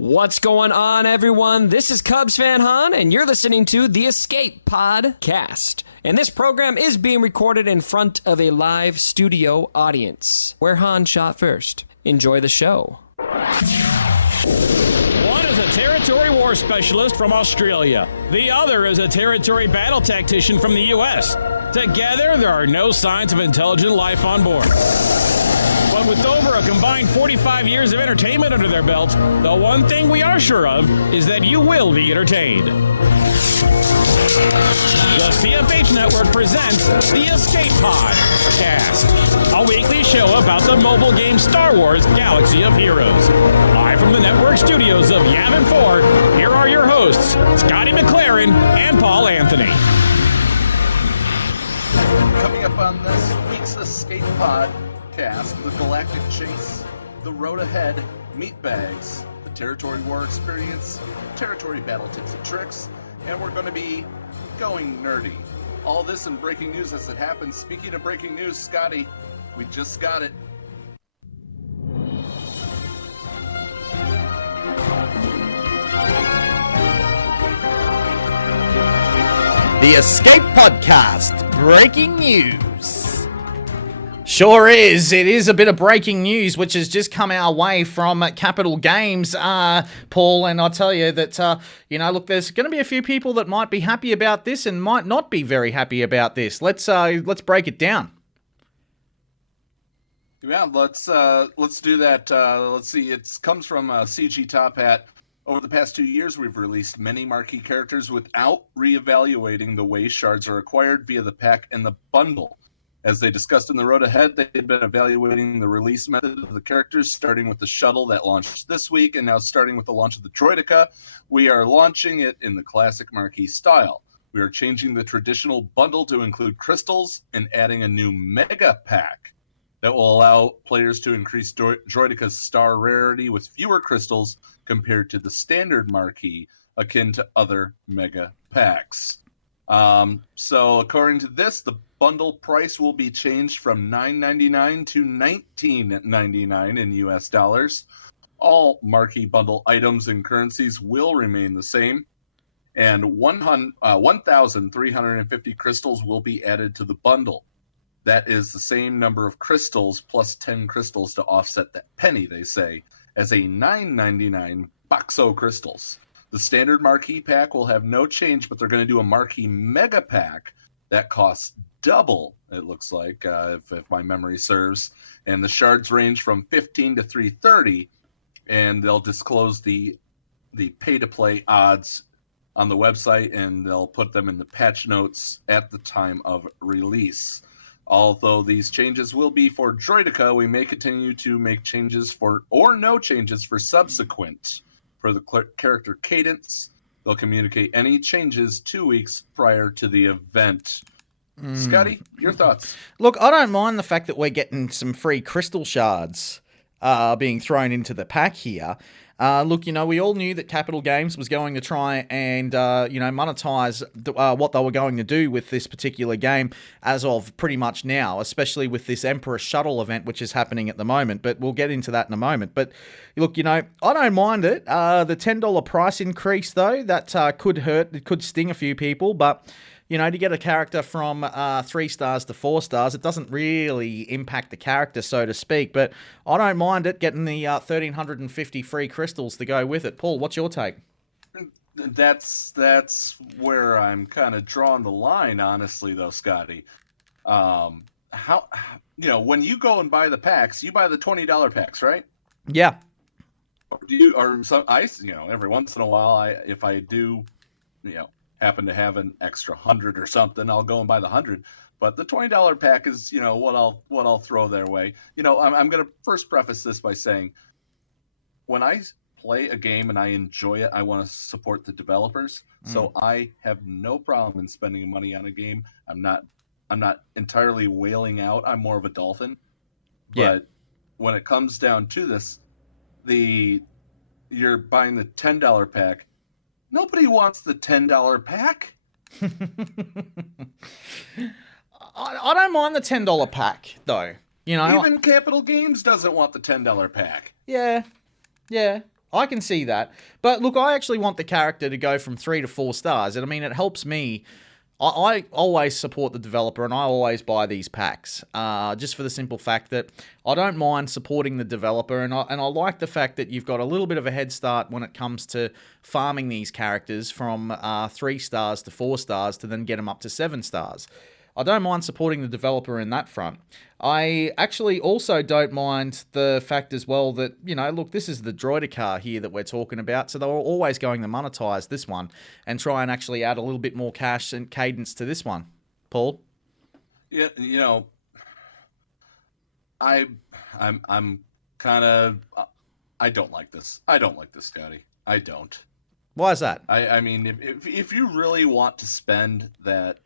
What's going on, everyone? This is CubsFanHan, and you're listening to the Escape Podcast. And this program is being recorded in front of a live studio audience, where Han shot first. Enjoy the show. One is a territory war specialist from Australia. The other is a territory battle tactician from the U.S. Together, there are no signs of intelligent life on board. But with over a combined 45 years of entertainment under their belts, the one thing we are sure of is that you will be entertained. The CFH Network presents the Escape Podcast, a weekly show about the mobile game Star Wars Galaxy of Heroes. Live from the network studios of Yavin 4, here are your hosts, Scotty McLaren and Paul Anthony. Coming up on this week's Escape Pod, the Galactic Chase, the Road Ahead, Meat Bags, the Territory War Experience, Territory Battle Tips and Tricks, and we're going to be going nerdy. All this in breaking news as it happens. Speaking of breaking news, Scotty, we just got it. The Escape Podcast, breaking news. Sure is. It is a bit of breaking news, which has just come our way from Capital Games, Paul, and I'll tell you that, look, there's going to be a few people that might be happy about this and might not be very happy about this. Let's break it down. Yeah, let's do that. Let's see. It comes from CG Top Hat. Over the past 2 years, we've released many marquee characters without reevaluating the way shards are acquired via the pack and the bundle. As they discussed in the Road Ahead, they had been evaluating the release method of the characters, starting with the Shuttle that launched this week, and now starting with the launch of the Droideka, we are launching it in the classic marquee style. We are changing the traditional bundle to include crystals and adding a new mega pack that will allow players to increase Droideka's star rarity with fewer crystals compared to the standard marquee, akin to other mega packs. So according to this, the bundle price will be changed from $9.99 to $19.99 in US dollars. All marquee bundle items and currencies will remain the same, and 1,350 crystals will be added to the bundle. That is the same number of crystals plus 10 crystals to offset that penny, they say, as a $9.99 boxo crystals. The standard marquee pack will have no change, but they're going to do a marquee mega pack that costs double, it looks like, if my memory serves. And the shards range from 15 to 330, and they'll disclose the pay-to-play odds on the website, and they'll put them in the patch notes at the time of release. Although these changes will be for Droideka, we may continue to make changes or no changes for subsequent. For the character cadence, they'll communicate any changes 2 weeks prior to the event. Scotty, your thoughts? Look, I don't mind the fact that we're getting some free crystal shards being thrown into the pack here. Look, we all knew that Capital Games was going to try and, monetize what they were going to do with this particular game as of pretty much now, especially with this Emperor Shuttle event, which is happening at the moment. But we'll get into that in a moment. But look, I don't mind it. The $10 price increase, though, that could hurt. It could sting a few people, but to get a character from 3 stars to 4 stars, it doesn't really impact the character, so to speak. But I don't mind it getting the 1,350 free crystals to go with it. Paul, what's your take? That's where I'm kind of drawing the line, honestly, though, Scotty. When you go and buy the packs, you buy the $20 packs, right? Yeah. Every once in a while, if I do, happen to have an extra 100 or something, I'll go and buy the 100. But the $20 pack is, what I'll throw their way. I'm going to first preface this by saying, when I play a game and I enjoy it, I want to support the developers. So I have no problem in spending money on a game. I'm not entirely wailing out. I'm more of a dolphin. Yeah. But when it comes down to this, you're buying the $10 pack. Nobody wants the $10 pack. I don't mind the $10 pack, though. Even Capital Games doesn't want the $10 pack. Yeah. I can see that. But look, I actually want the character to go from 3 to 4 stars. And I mean, it helps me. I always support the developer, and I always buy these packs, just for the simple fact that I don't mind supporting the developer, and I like the fact that you've got a little bit of a head start when it comes to farming these characters from 3 stars to 4 stars to then get them up to 7 stars. I don't mind supporting the developer in that front. I actually also don't mind the fact as well that, look, this is the droider car here that we're talking about, so they were always going to monetize this one and try and actually add a little bit more cash and cadence to this one. Paul? Yeah, I'm kind of, I don't like this. I don't like this, Scotty. I don't. Why is that? I mean, if you really want to spend that,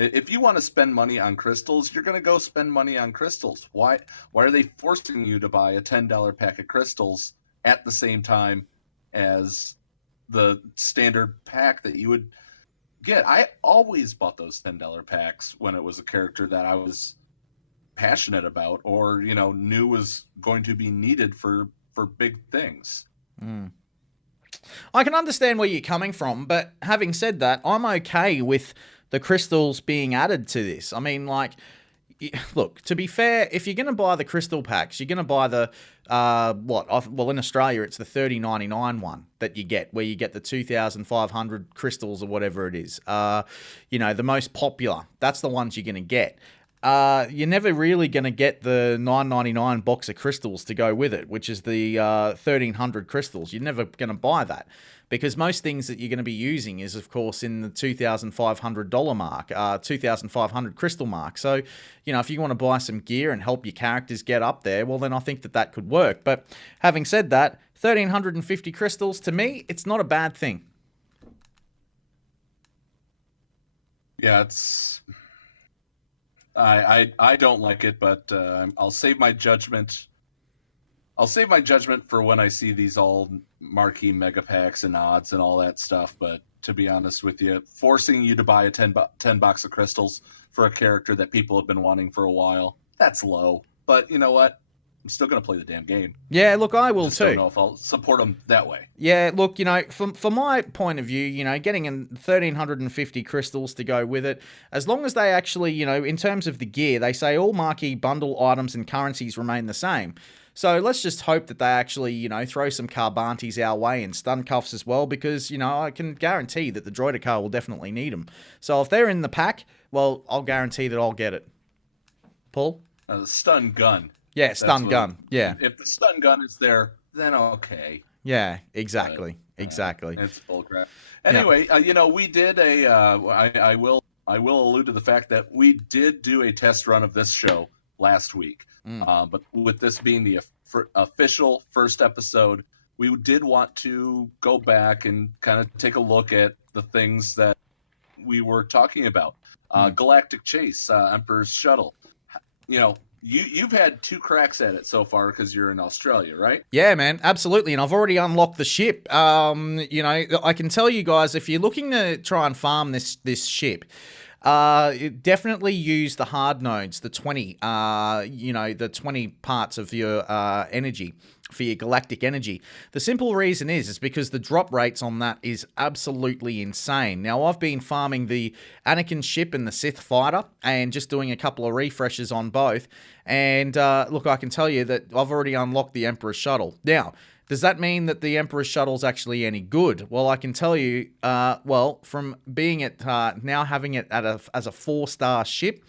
if you want to spend money on crystals, you're going to go spend money on crystals. Why are they forcing you to buy a $10 pack of crystals at the same time as the standard pack that you would get? I always bought those $10 packs when it was a character that I was passionate about or, knew was going to be needed for big things. I can understand where you're coming from, but having said that, I'm okay with the crystals being added to this. I mean, look, to be fair, if you're going to buy the crystal packs, you're going to buy the, in Australia, it's the $30.99 one that you get, where you get the 2,500 crystals or whatever it is. The most popular. That's the ones you're going to get. You're never really going to get the $9.99 box of crystals to go with it, which is the 1,300 crystals. You're never going to buy that. Because most things that you're going to be using is, of course, in the $2,500 mark, 2,500 crystal mark. So, if you want to buy some gear and help your characters get up there, well, then I think that could work. But having said that, 1,350 crystals, to me, it's not a bad thing. Yeah, it's... I don't like it, but I'll save my judgment. I'll save my judgment for when I see these all marquee mega packs and odds and all that stuff. But to be honest with you, forcing you to buy a 10 box of crystals for a character that people have been wanting for a while, that's low. But you know what? I'm still going to play the damn game. Yeah, look, I will too. I don't know if I'll support them that way. Yeah, look, from my point of view, getting in 1,350 crystals to go with it, as long as they actually, in terms of the gear, they say all marquee bundle items and currencies remain the same. So let's just hope that they actually, throw some Carbantis our way and stun cuffs as well, because, I can guarantee that the droider car will definitely need them. So if they're in the pack, well, I'll guarantee that I'll get it. Paul? The stun gun. Yeah, stun gun. Yeah. If the stun gun is there, then okay. Yeah, exactly. Exactly. It's bullcrap. Anyway, we did I will allude to the fact that we did do a test run of this show last week. But with this being the official first episode, we did want to go back and kind of take a look at the things that we were talking about. Galactic Chase, Emperor's Shuttle. You've had 2 cracks at it so far because you're in Australia, right? Yeah, man, absolutely. And I've already unlocked the ship. I can tell you guys, if you're looking to try and farm this ship, definitely use the hard nodes, the 20, the 20 parts of your energy for your galactic energy. The simple reason is because the drop rates on that is absolutely insane. Now, I've been farming the Anakin ship and the Sith fighter and just doing a couple of refreshes on both. And look, I can tell you that I've already unlocked the Emperor's Shuttle. Now, does that mean that the Emperor's Shuttle's actually any good? Well, I can tell you, from being it now having it as a 4-star ship,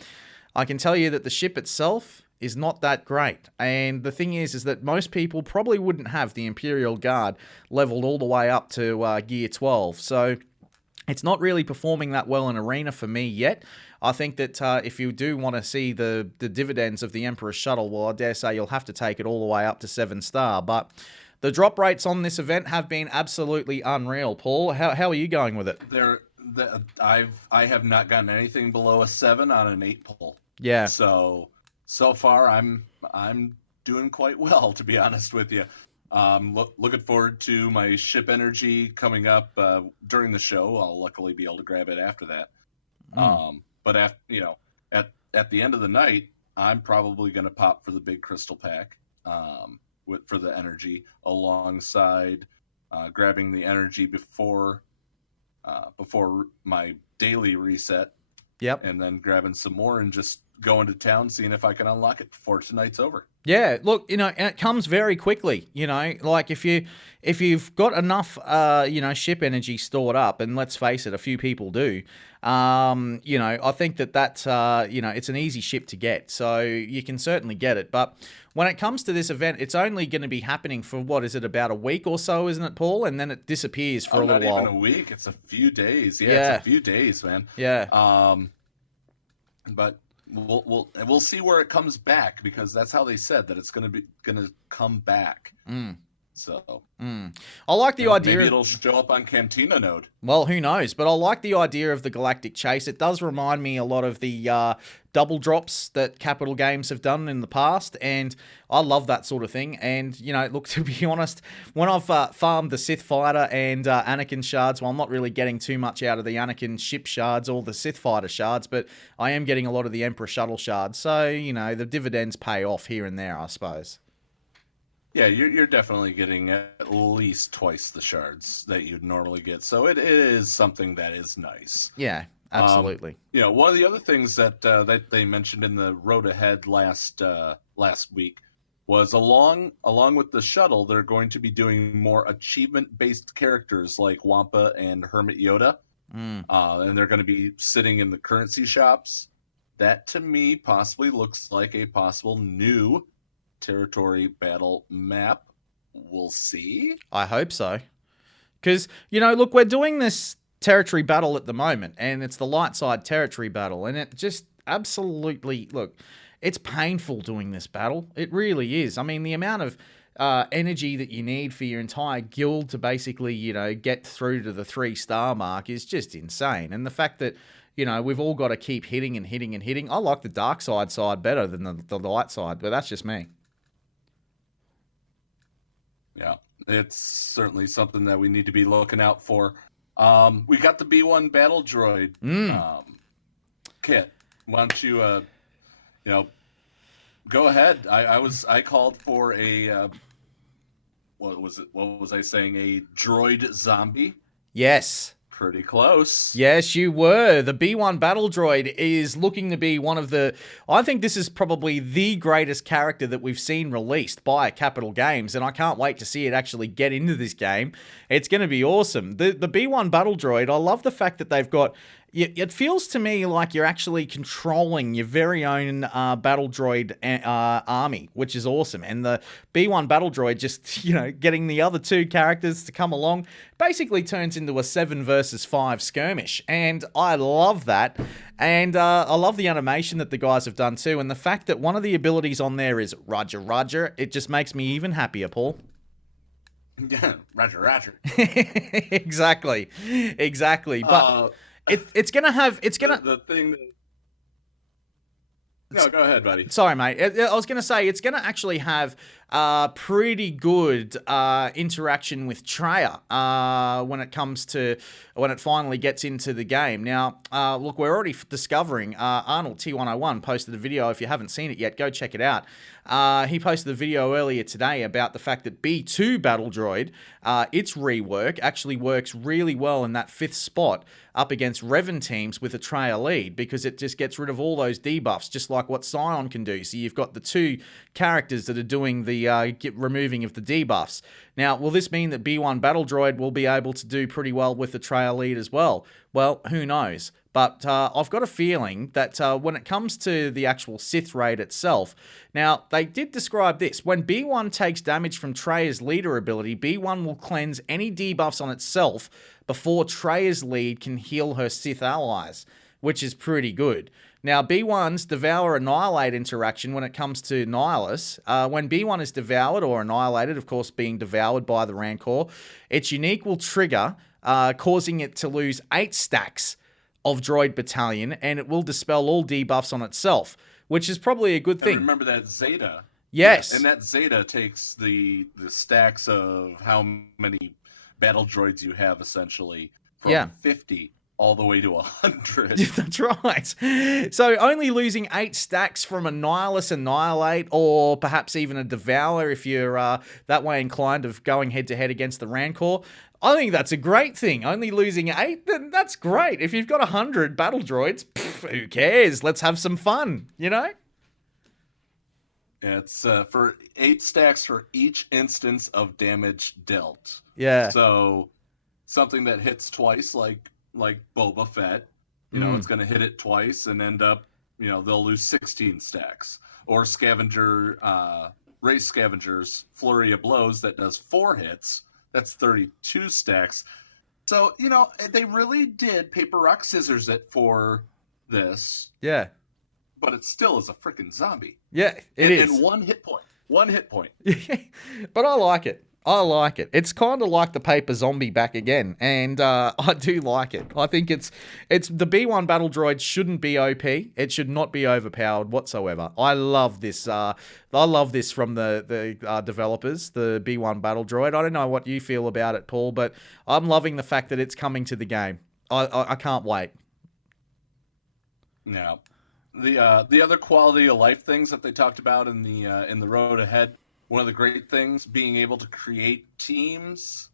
I can tell you that the ship itself is not that great. And the thing is that most people probably wouldn't have the Imperial Guard leveled all the way up to Gear 12. So it's not really performing that well in Arena for me yet. I think that if you do want to see the dividends of the Emperor's Shuttle, well, I dare say you'll have to take it all the way up to 7-star. But the drop rates on this event have been absolutely unreal. Paul, how are you going with it? I have not gotten anything below a 7 on an 8 pull. Yeah. So far, I'm doing quite well, to be honest with you. Looking forward to my ship energy coming up during the show. I'll luckily be able to grab it after that. But at the end of the night, I'm probably going to pop for the big crystal pack for the energy alongside grabbing the energy before my daily reset. Yep. And then grabbing some more and just going to town, seeing if I can unlock it before tonight's over. Yeah, look, and it comes very quickly, like if you've got enough, ship energy stored up, and let's face it, a few people do, I think that's, it's an easy ship to get, so you can certainly get it. But when it comes to this event, it's only going to be happening for, what is it, about a week or so, isn't it, Paul? And then it disappears for a little while. Not even a week, it's a few days. Yeah, it's a few days, man. Yeah. But we'll see where it comes back, because that's how they said that it's gonna come back. So I like the idea. Maybe it'll show up on Cantina Node. Well, who knows? But I like the idea of the Galactic Chase. It does remind me a lot of the double drops that Capital Games have done in the past, and I love that sort of thing. And, look, to be honest, when I've farmed the Sith Fighter and Anakin shards, well, I'm not really getting too much out of the Anakin ship shards or the Sith Fighter shards, but I am getting a lot of the Emperor Shuttle shards. So, the dividends pay off here and there, I suppose. Yeah, you're definitely getting at least twice the shards that you'd normally get. So it is something that is nice. Yeah, absolutely. One of the other things that that they mentioned in the road ahead last week was along with the shuttle, they're going to be doing more achievement-based characters like Wampa and Hermit Yoda. And they're going to be sitting in the currency shops. That, to me, possibly looks like a possible new territory battle map. We'll see. I hope so. Because, look, we're doing this territory battle at the moment, and it's the light side territory battle, and it just absolutely, look, it's painful doing this battle. It really is. I mean, the amount of energy that you need for your entire guild to basically, get through to the 3-star mark is just insane. And the fact that, we've all got to keep hitting and hitting and hitting. I like the dark side better than the light side, but that's just me. Yeah, it's certainly something that we need to be looking out for. We got the B1 battle droid kit. Why don't you, go ahead? I called for a what was it? What was I saying? A droid zombie? Yes. Pretty close. Yes, you were. The B1 Battle Droid is looking to be one of the... I think this is probably the greatest character that we've seen released by Capital Games, and I can't wait to see it actually get into this game. It's going to be awesome. The B1 Battle Droid, I love the fact that they've got... It feels to me like you're actually controlling your very own battle droid army, which is awesome. And the B1 battle droid just, getting the other two characters to come along basically turns into a 7 versus 5 skirmish. And I love that. And I love the animation that the guys have done too. And the fact that one of the abilities on there is Roger, Roger, it just makes me even happier, Paul. Yeah, Roger, Roger. Exactly. But... It's gonna the thing that... No, go ahead, buddy. Sorry, mate. I was gonna say it's gonna actually have pretty good interaction with Traya when it finally gets into the game. Now, look, we're already discovering. Arnold T101 posted a video. If you haven't seen it yet, go check it out. He posted a video earlier today about the fact that B2 Battle Droid, its rework actually works really well in that 5th spot up against Revan teams with a Traya lead, because it just gets rid of all those debuffs, just like what Scion can do. So you've got the two characters that are doing the removing of the debuffs. Now, will this mean that B1 Battle Droid will be able to do pretty well with the Traya lead as well? Well, who knows? But I've got a feeling that when it comes to the actual Sith raid itself, now, they did describe this. When B1 takes damage from Traya's leader ability, B1 will cleanse any debuffs on itself before Traya's lead can heal her Sith allies, which is pretty good. Now, B1's Devour Annihilate interaction when it comes to Nihilus, when B1 is devoured or annihilated, of course being devoured by the Rancor, its unique will trigger, causing it to lose 8 stacks of Droid Battalion, and it will dispel all debuffs on itself, which is probably a good thing. And remember that Zeta. Yes. And that Zeta takes the stacks of how many battle droids you have, essentially, from 50 all the way to 100. That's right. So only losing 8 stacks from a Nihilus Annihilate, or perhaps even a Devour if you're that way inclined of going head-to-head against the Rancor. I think that's a great thing. Only losing 8, then that's great. If you've got 100 battle droids, who cares? Let's have some fun, you know? It's for 8 stacks for each instance of damage dealt. Yeah. So something that hits twice, like Boba Fett, it's going to hit it twice and end up, they'll lose 16 stacks. Or Race Scavenger's Flurry of Blows that does 4 hits. That's 32 stacks. So, they really did paper, rock, scissors it for this. Yeah. But it still is a freaking zombie. Yeah, it is. And 1 hit point. 1 hit point. But I like it. It's kind of like the paper zombie back again, and I do like it. I think it's the B1 battle droid shouldn't be OP. It should not be overpowered whatsoever. I love this. I love this from the developers, the B1 battle droid. I don't know what you feel about it, Paul, but I'm loving the fact that it's coming to the game. I can't wait. Now, the other quality of life things that they talked about in the road ahead. One of the great things, being able to create teams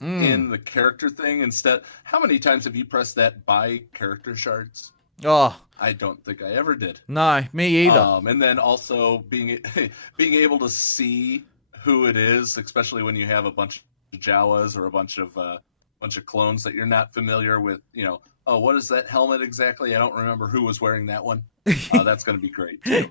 in the character thing instead. How many times have you pressed that buy character shards? Oh, I don't think I ever did. No, me either. And then also being able to see who it is, especially when you have a bunch of Jawas or a bunch of clones that you're not familiar with. Oh, what is that helmet exactly? I don't remember who was wearing that one. That's going to be great too.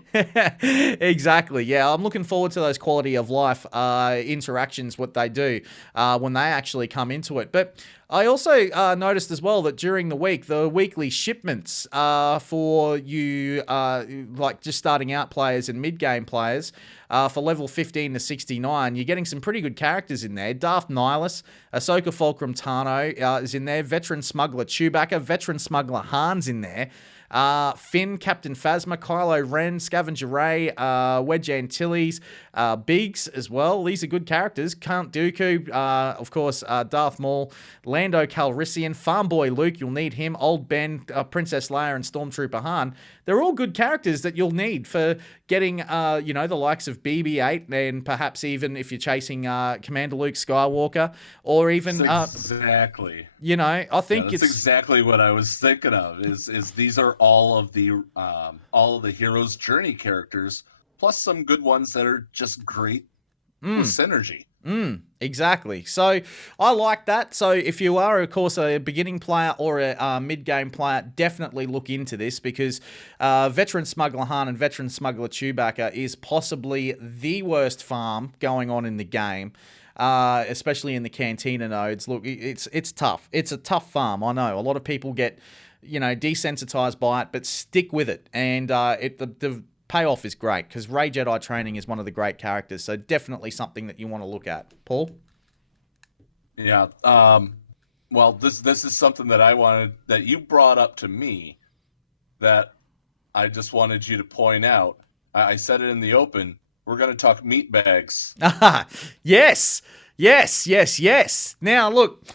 Exactly. Yeah, I'm looking forward to those quality of life interactions, what they do when they actually come into it. But I also noticed as well that during the week, the weekly shipments for you, like just starting out players and mid-game players, for level 15 to 69, you're getting some pretty good characters in there. Darth Nihilus, Ahsoka Fulcrum Tano is in there, Veteran Smuggler Chewbacca, Veteran Smuggler Han's in there. Finn, Captain Phasma, Kylo Ren, Scavenger Ray, Wedge Antilles, Biggs as well. These are good characters. Count Dooku, of course, Darth Maul, Lando Calrissian, Farm Boy Luke, you'll need him, Old Ben, Princess Leia, and Stormtrooper Han. They're all good characters that you'll need for getting, the likes of BB-8 and perhaps even if you're chasing Commander Luke Skywalker or even... exactly. I think that's exactly what I was thinking of. Is these are all of the hero's journey characters, plus some good ones that are just great with synergy. Exactly. So I like that. So if you are, of course, a beginning player or a mid-game player, definitely look into this because Veteran Smuggler Han and Veteran Smuggler Chewbacca is possibly the worst farm going on in the game. Especially in the Cantina nodes. Look, it's tough. It's a tough farm, I know. A lot of people get, desensitized by it, but stick with it. And the payoff is great because Rey Jedi Training is one of the great characters. So definitely something that you want to look at. Paul? Yeah. Well, this is something that you brought up to me that I just wanted you to point out. I said it in the open. We're going to talk meat bags. Yes. Now, look,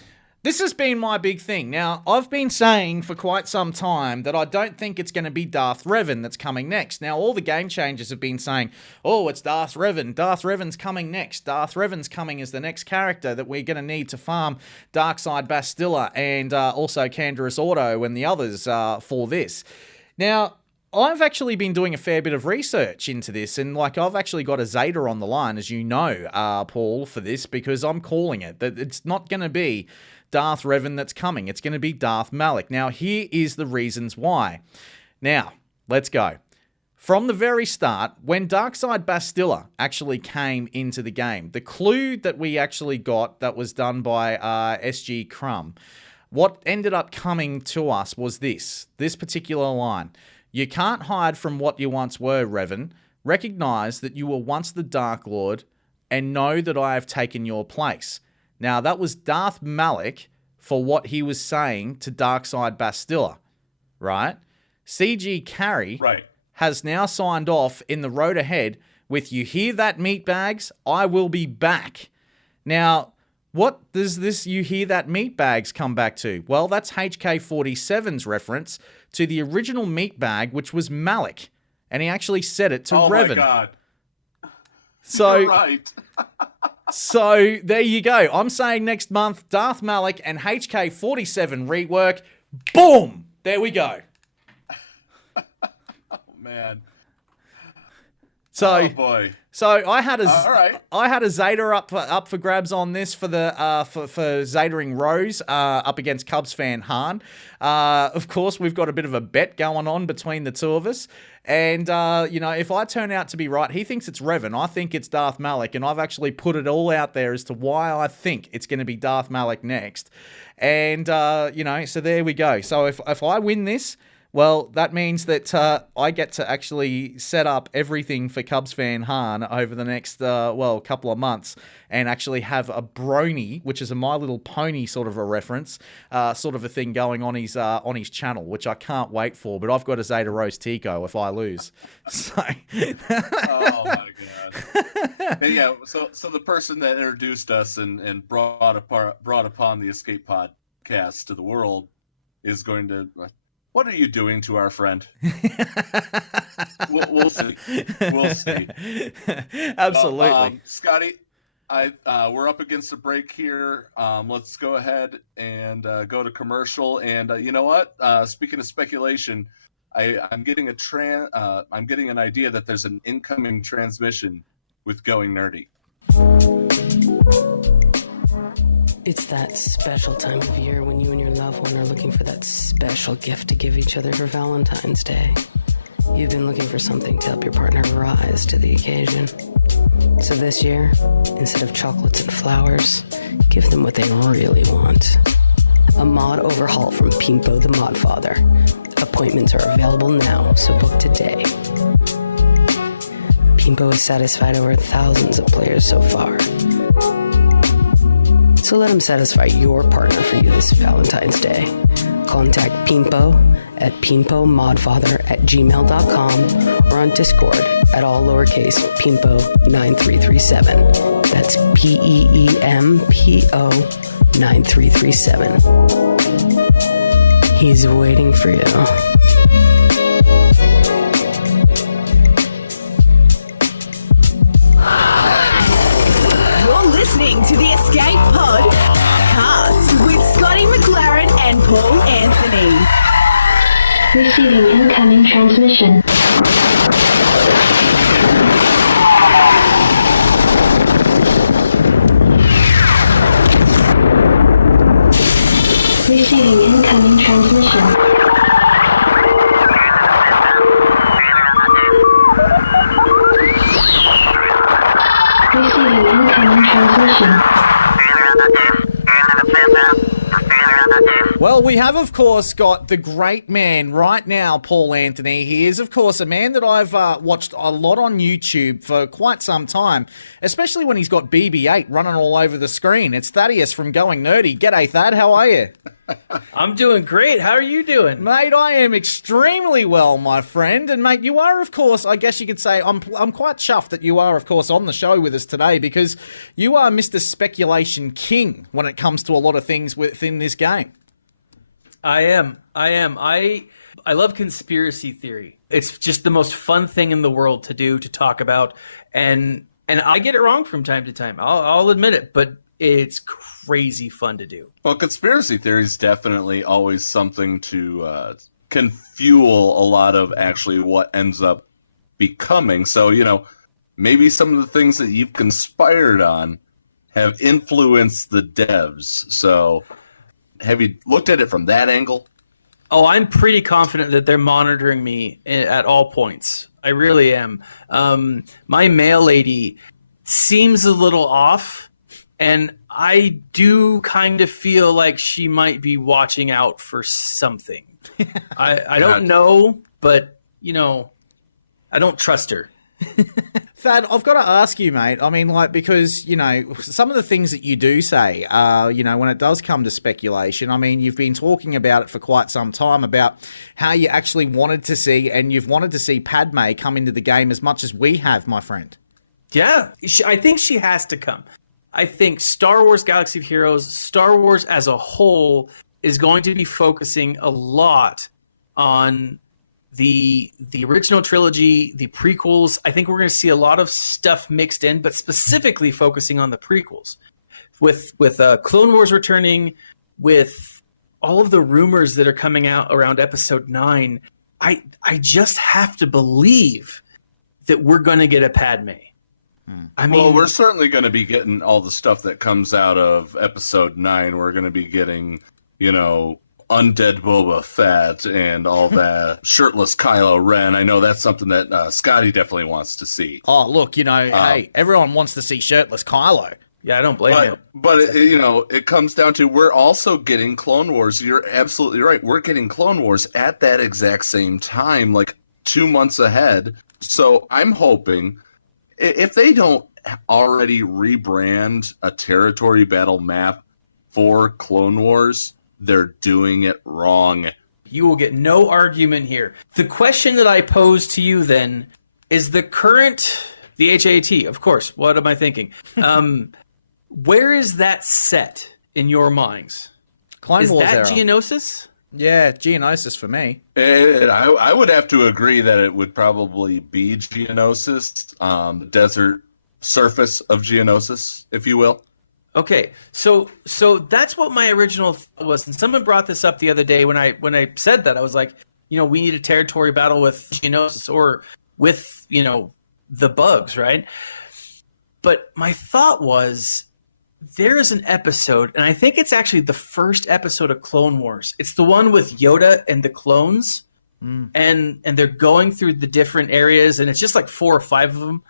this has been my big thing. Now, I've been saying for quite some time that I don't think it's going to be Darth Revan that's coming next. Now, all the game changers have been saying, oh, it's Darth Revan. Darth Revan's coming next. Darth Revan's coming as the next character that we're going to need to farm Darkside Bastilla and also Canderous Auto and the others for this. Now, I've actually been doing a fair bit of research into this, and I've actually got a Zeta on the line, as you know, Paul, for this, because I'm calling it that it's not going to be Darth Revan that's coming. It's going to be Darth Malak. Now, here is the reasons why. Now, let's go. From the very start, when Darkside Bastilla actually came into the game, the clue that we actually got that was done by SG Crumb, what ended up coming to us was this particular line. You can't hide from what you once were, Revan. Recognize that you were once the Dark Lord and know that I have taken your place. Now, that was Darth Malak for what he was saying to Darkside Bastilla, right? CG Carry has now signed off in the road ahead with, you hear that, meatbags? I will be back. Now, What does this you hear that meat bags come back to? Well, that's HK47's reference to the original meat bag, which was Malik. And he actually said it to Revan. Oh my God. So, You're right. So there you go. I'm saying next month, Darth Malik and HK47 rework. Boom! There we go. Oh man. So, oh boy. So I had a all right. I had a Zeta up for grabs on this for the for Zetaing Rose up against CubsFanHan. Of course, we've got a bit of a bet going on between the two of us. And, if I turn out to be right, he thinks it's Revan. I think it's Darth Malik. And I've actually put it all out there as to why I think it's going to be Darth Malik next. And, so there we go. So if I win this, well, that means that I get to actually set up everything for CubsFanHan over the next, couple of months and actually have a brony, which is a My Little Pony sort of a reference, sort of a thing going on his channel, which I can't wait for. But I've got a Zeta Rose Tico if I lose. So. Oh, my God. But yeah, so the person that introduced us and brought upon the Escape Podcast to the world is going to... What are you doing to our friend? we'll see. We'll see. Absolutely. Scotty, we're up against a break here. Let's go ahead and go to commercial. And you know what? Speaking of speculation, I'm getting an idea that there's an incoming transmission with Going Nerdy. It's that special time of year when you and your loved one are looking for that special gift to give each other for Valentine's Day. You've been looking for something to help your partner rise to the occasion. So this year, instead of chocolates and flowers, give them what they really want. A mod overhaul from Pimpo the Modfather. Appointments are available now, so book today. Pimpo has satisfied over thousands of players so far. So let him satisfy your partner for you this Valentine's Day. Contact Pimpo at pimpomodfather@gmail.com or on Discord at all lowercase Pimpo 9337. That's PEEMPO 9337. He's waiting for you. Listening to the Escape Podcast with Scotty, McLaren, and Paul Anthony. Receiving incoming transmission. Receiving incoming transmission. Receiving incoming transmission. Well, we have, of course, got the great man right now, Paul Anthony. He is, of course, a man that I've watched a lot on YouTube for quite some time, especially when he's got BB-8 running all over the screen. It's Thaddeus from Going Nerdy. G'day, Thad. How are you? I'm doing great. How are you doing? Mate, I am extremely well, my friend. And, mate, you are, of course, I guess you could say, I'm quite chuffed that you are, of course, on the show with us today because you are Mr. Speculation King when it comes to a lot of things within this game. I am. I love conspiracy theory. It's just the most fun thing in the world to do, to talk about. And I get it wrong from time to time. I'll admit it, but it's crazy fun to do. Well, conspiracy theory is definitely always something to can fuel a lot of actually what ends up becoming. So, maybe some of the things that you've conspired on have influenced the devs. So have you looked at it from that angle? Oh, I'm pretty confident that they're monitoring me at all points. I really am. My mail lady seems a little off, and I do kind of feel like she might be watching out for something. I don't know, but, I don't trust her. Thad, I've got to ask you, mate. I mean, because, some of the things that you do say, when it does come to speculation, I mean, you've been talking about it for quite some time about how you actually wanted to see, and you've wanted to see Padme come into the game as much as we have, my friend. Yeah, I think she has to come. I think Star Wars Galaxy of Heroes, Star Wars as a whole, is going to be focusing a lot on the original trilogy, the prequels. I think we're going to see a lot of stuff mixed in, but specifically focusing on the prequels. With Clone Wars returning, with all of the rumors that are coming out around Episode 9, I just have to believe that we're going to get a Padme. I mean, well, we're certainly going to be getting all the stuff that comes out of Episode 9. We're going to be getting, undead Boba Fett and all that shirtless Kylo Ren. I know that's something that Scotty definitely wants to see. Oh, look, hey, everyone wants to see shirtless Kylo. Yeah, I don't blame you. But it comes down to we're also getting Clone Wars. You're absolutely right. We're getting Clone Wars at that exact same time, like 2 months ahead. So I'm hoping if they don't already rebrand a territory battle map for Clone Wars, they're doing it wrong. You will get no argument here. The question that I pose to you then is the HAT, of course. What am I thinking? Where is that set in your minds? Clone Wars that era. Geonosis? Yeah, Geonosis for me. I would have to agree that it would probably be Geonosis, the desert surface of Geonosis, if you will. Okay, so that's what my original thought was, and someone brought this up the other day when I said that. I was like, we need a territory battle with Geonosis or with the bugs, right? But my thought was, there is an episode, and I think it's actually the first episode of Clone Wars. It's the one with Yoda and the clones, and they're going through the different areas, and it's just like 4 or 5 of them,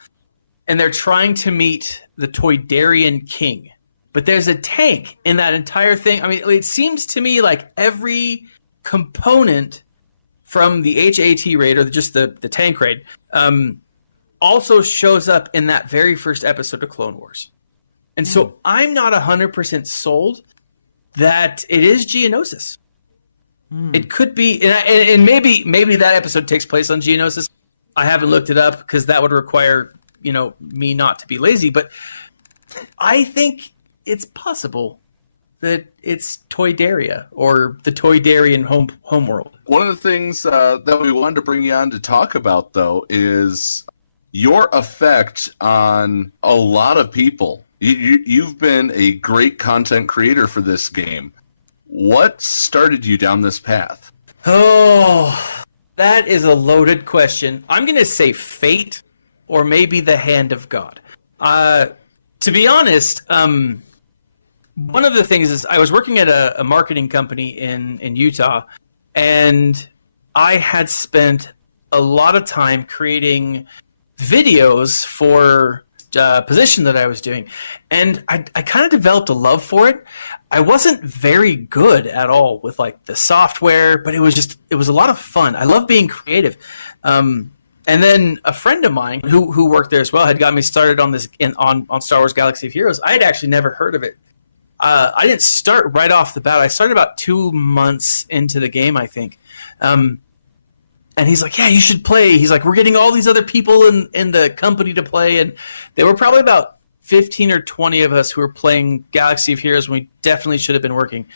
and they're trying to meet the Toydarian King. But there's a tank in that entire thing. I mean, it seems to me like every component from the HAT raid, or just the tank raid, also shows up in that very first episode of Clone Wars. And so I'm not 100% sold that it is Geonosis. It could be, and maybe that episode takes place on Geonosis. I haven't looked it up because that would require, me not to be lazy. But I think it's possible that it's Toydaria or the Toydarian homeworld. One of the things that we wanted to bring you on to talk about, though, is your effect on a lot of people. You've been a great content creator for this game. What started you down this path? Oh, that is a loaded question. I'm going to say fate or maybe the hand of God. To be honest, one of the things is I was working at a marketing company in Utah, and I had spent a lot of time creating videos for position that I was doing, and I kind of developed a love for it. I wasn't very good at all with like the software, but it was a lot of fun. I love being creative. And then a friend of mine who worked there as well had got me started on this on Star Wars Galaxy of Heroes. I had actually never heard of it. I didn't start right off the bat. I started about 2 months into the game, I think. And he's like, yeah, you should play. He's like, we're getting all these other people in the company to play. And there were probably about 15 or 20 of us who were playing Galaxy of Heroes when we definitely should have been working.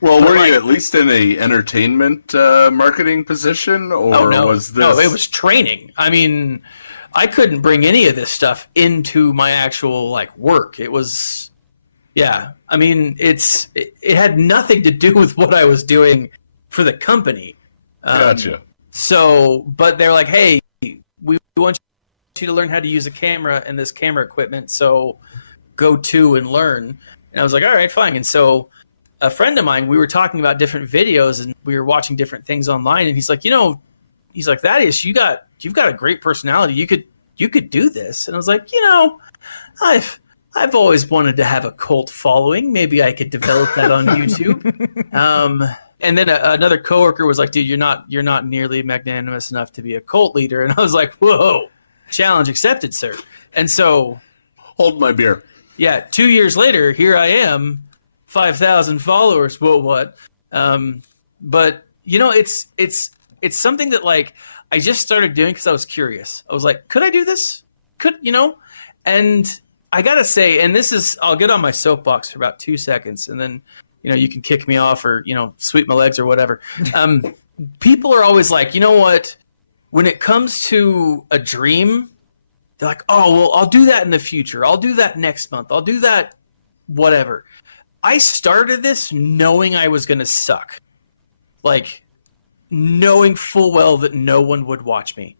Well, were you at least in a entertainment marketing position? Or was this... No, it was training. I mean, I couldn't bring any of this stuff into my actual work. It was, yeah. I mean, it had nothing to do with what I was doing for the company. Gotcha. So, but they're like, hey, we want you to learn how to use a camera and this camera equipment, so go to and learn. And I was like, all right, fine. And so a friend of mine, we were talking about different videos and we were watching different things online, and he's like, Thaddeus, you've got a great personality. You could do this. And I was like, I've always wanted to have a cult following. Maybe I could develop that on YouTube. And then another coworker was like, dude, you're not nearly magnanimous enough to be a cult leader. And I was like, whoa, challenge accepted, sir. And so, hold my beer. Yeah. 2 years later, here I am, 5,000 followers. Whoa, what? But it's something that I just started doing because I was curious. I was like, could I do this? And I gotta say, and this is, I'll get on my soapbox for about 2 seconds, and then, you can kick me off or, sweep my legs or whatever. People are always like, you know what? When it comes to a dream, they're like, oh, well, I'll do that in the future. I'll do that next month. I'll do that whatever. I started this knowing I was going to suck. Like, knowing full well that no one would watch me.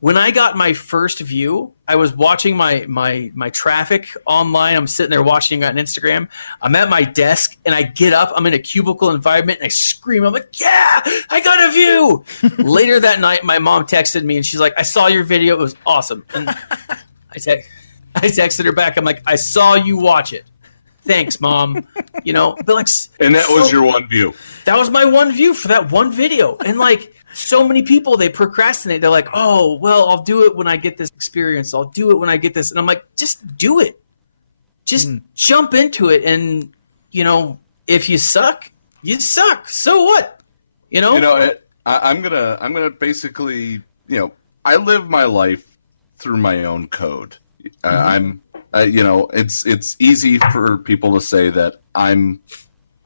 When I got my first view, I was watching my traffic online. I'm sitting there watching it on Instagram. I'm at my desk, and I get up. I'm in a cubicle environment, and I scream. I'm like, yeah, I got a view. Later that night, my mom texted me, and she's like, I saw your video. It was awesome. And I texted her back. I'm like, I saw you watch it. Thanks, Mom. But like, and that was your one view. That was my one view for that one video. And like, so many people, they procrastinate. They're like, oh, well, I'll do it when I get this experience. I'll do it when I get this. And I'm like, just do it. Just jump into it. And, if you suck, you suck. So what? I'm gonna basically, I live my life through my own code. It's easy for people to say that I'm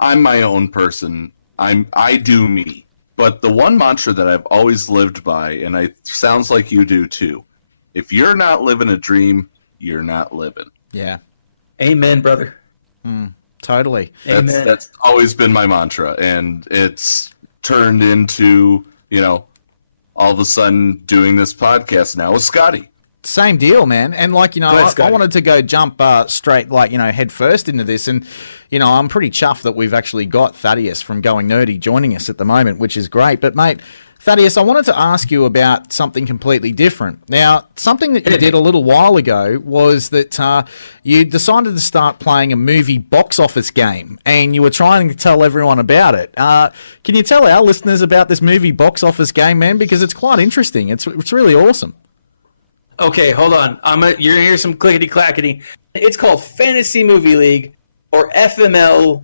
my own person. I do me. But the one mantra that I've always lived by, and it sounds like you do too, if you're not living a dream, you're not living. Yeah. Amen, brother. Totally. Amen. That's always been my mantra, and it's turned into, all of a sudden doing this podcast now with Scotty. Same deal, man. And like, I wanted to go jump straight, like, head first into this. And, I'm pretty chuffed that we've actually got Thaddeus from Going Nerdy joining us at the moment, which is great. But, mate, Thaddeus, I wanted to ask you about something completely different. Now, something that you did a little while ago was that you decided to start playing a movie box office game, and you were trying to tell everyone about it. Can you tell our listeners about this movie box office game, man? Because it's quite interesting. It's really awesome. Okay, hold on. You're gonna hear some clickety clackety. It's called Fantasy Movie League, or FML,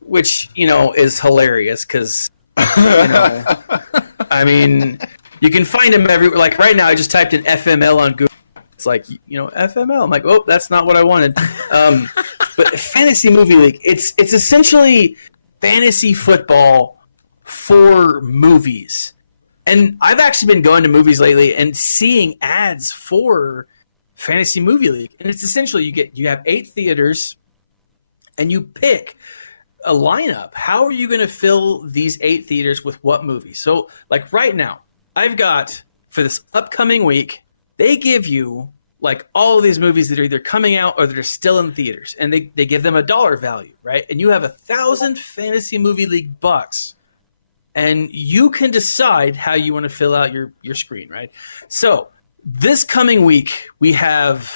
which is hilarious because I mean, you can find them everywhere. Like right now, I just typed in FML on Google. It's like FML. I'm like, oh, that's not what I wanted. But Fantasy Movie League, it's essentially fantasy football for movies. And I've actually been going to movies lately and seeing ads for Fantasy Movie League. And it's essentially you have 8 theaters and you pick a lineup. How are you going to fill these 8 theaters with what movie? So like right now, I've got for this upcoming week, they give you like all of these movies that are either coming out or that are still in theaters. And they give them a dollar value, right? And you have 1,000 Fantasy Movie League bucks. And you can decide how you want to fill out your screen, right? So this coming week, we have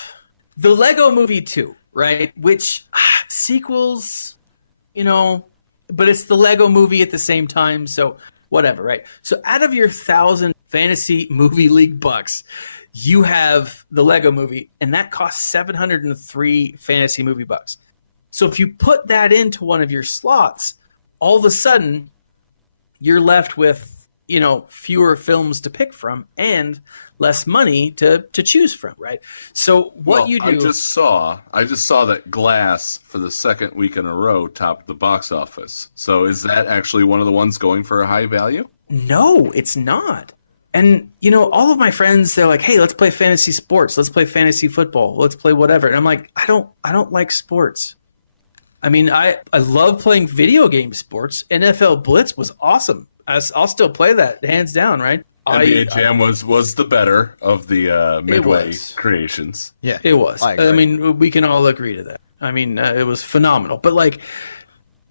the Lego Movie 2, right? Which sequels, but it's the Lego movie at the same time. So whatever, right? So out of your 1,000 Fantasy Movie League bucks, you have the Lego movie, and that costs 703 Fantasy Movie bucks. So if you put that into one of your slots, all of a sudden you're left with, fewer films to pick from and less money to choose from, right? So you do... I just saw that Glass for the second week in a row topped the box office. So is that actually one of the ones going for a high value? No, it's not. And, all of my friends, they're like, hey, let's play fantasy sports. Let's play fantasy football. Let's play whatever. And I'm like, I don't like sports. I mean, I love playing video game sports. NFL Blitz was awesome. I'll still play that, hands down, right? NBA Jam was the better of the Midway creations. Yeah, it was. I mean, we can all agree to that. I mean, it was phenomenal. But like,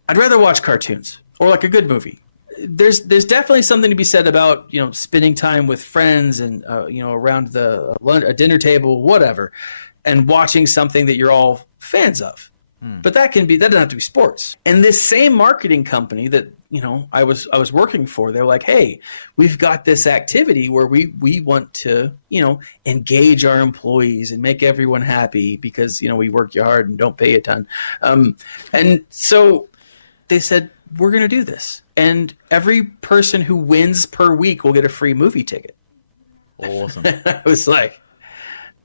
I'd rather watch cartoons or like a good movie. There's definitely something to be said about spending time with friends and around a dinner table, whatever, and watching something that you're all fans of. But that doesn't have to be sports. And this same marketing company that I was working for, they're like, hey, we've got this activity where we want to engage our employees and make everyone happy because we work hard and don't pay a ton. And so they said, we're going to do this, and every person who wins per week will get a free movie ticket. Awesome. I was like,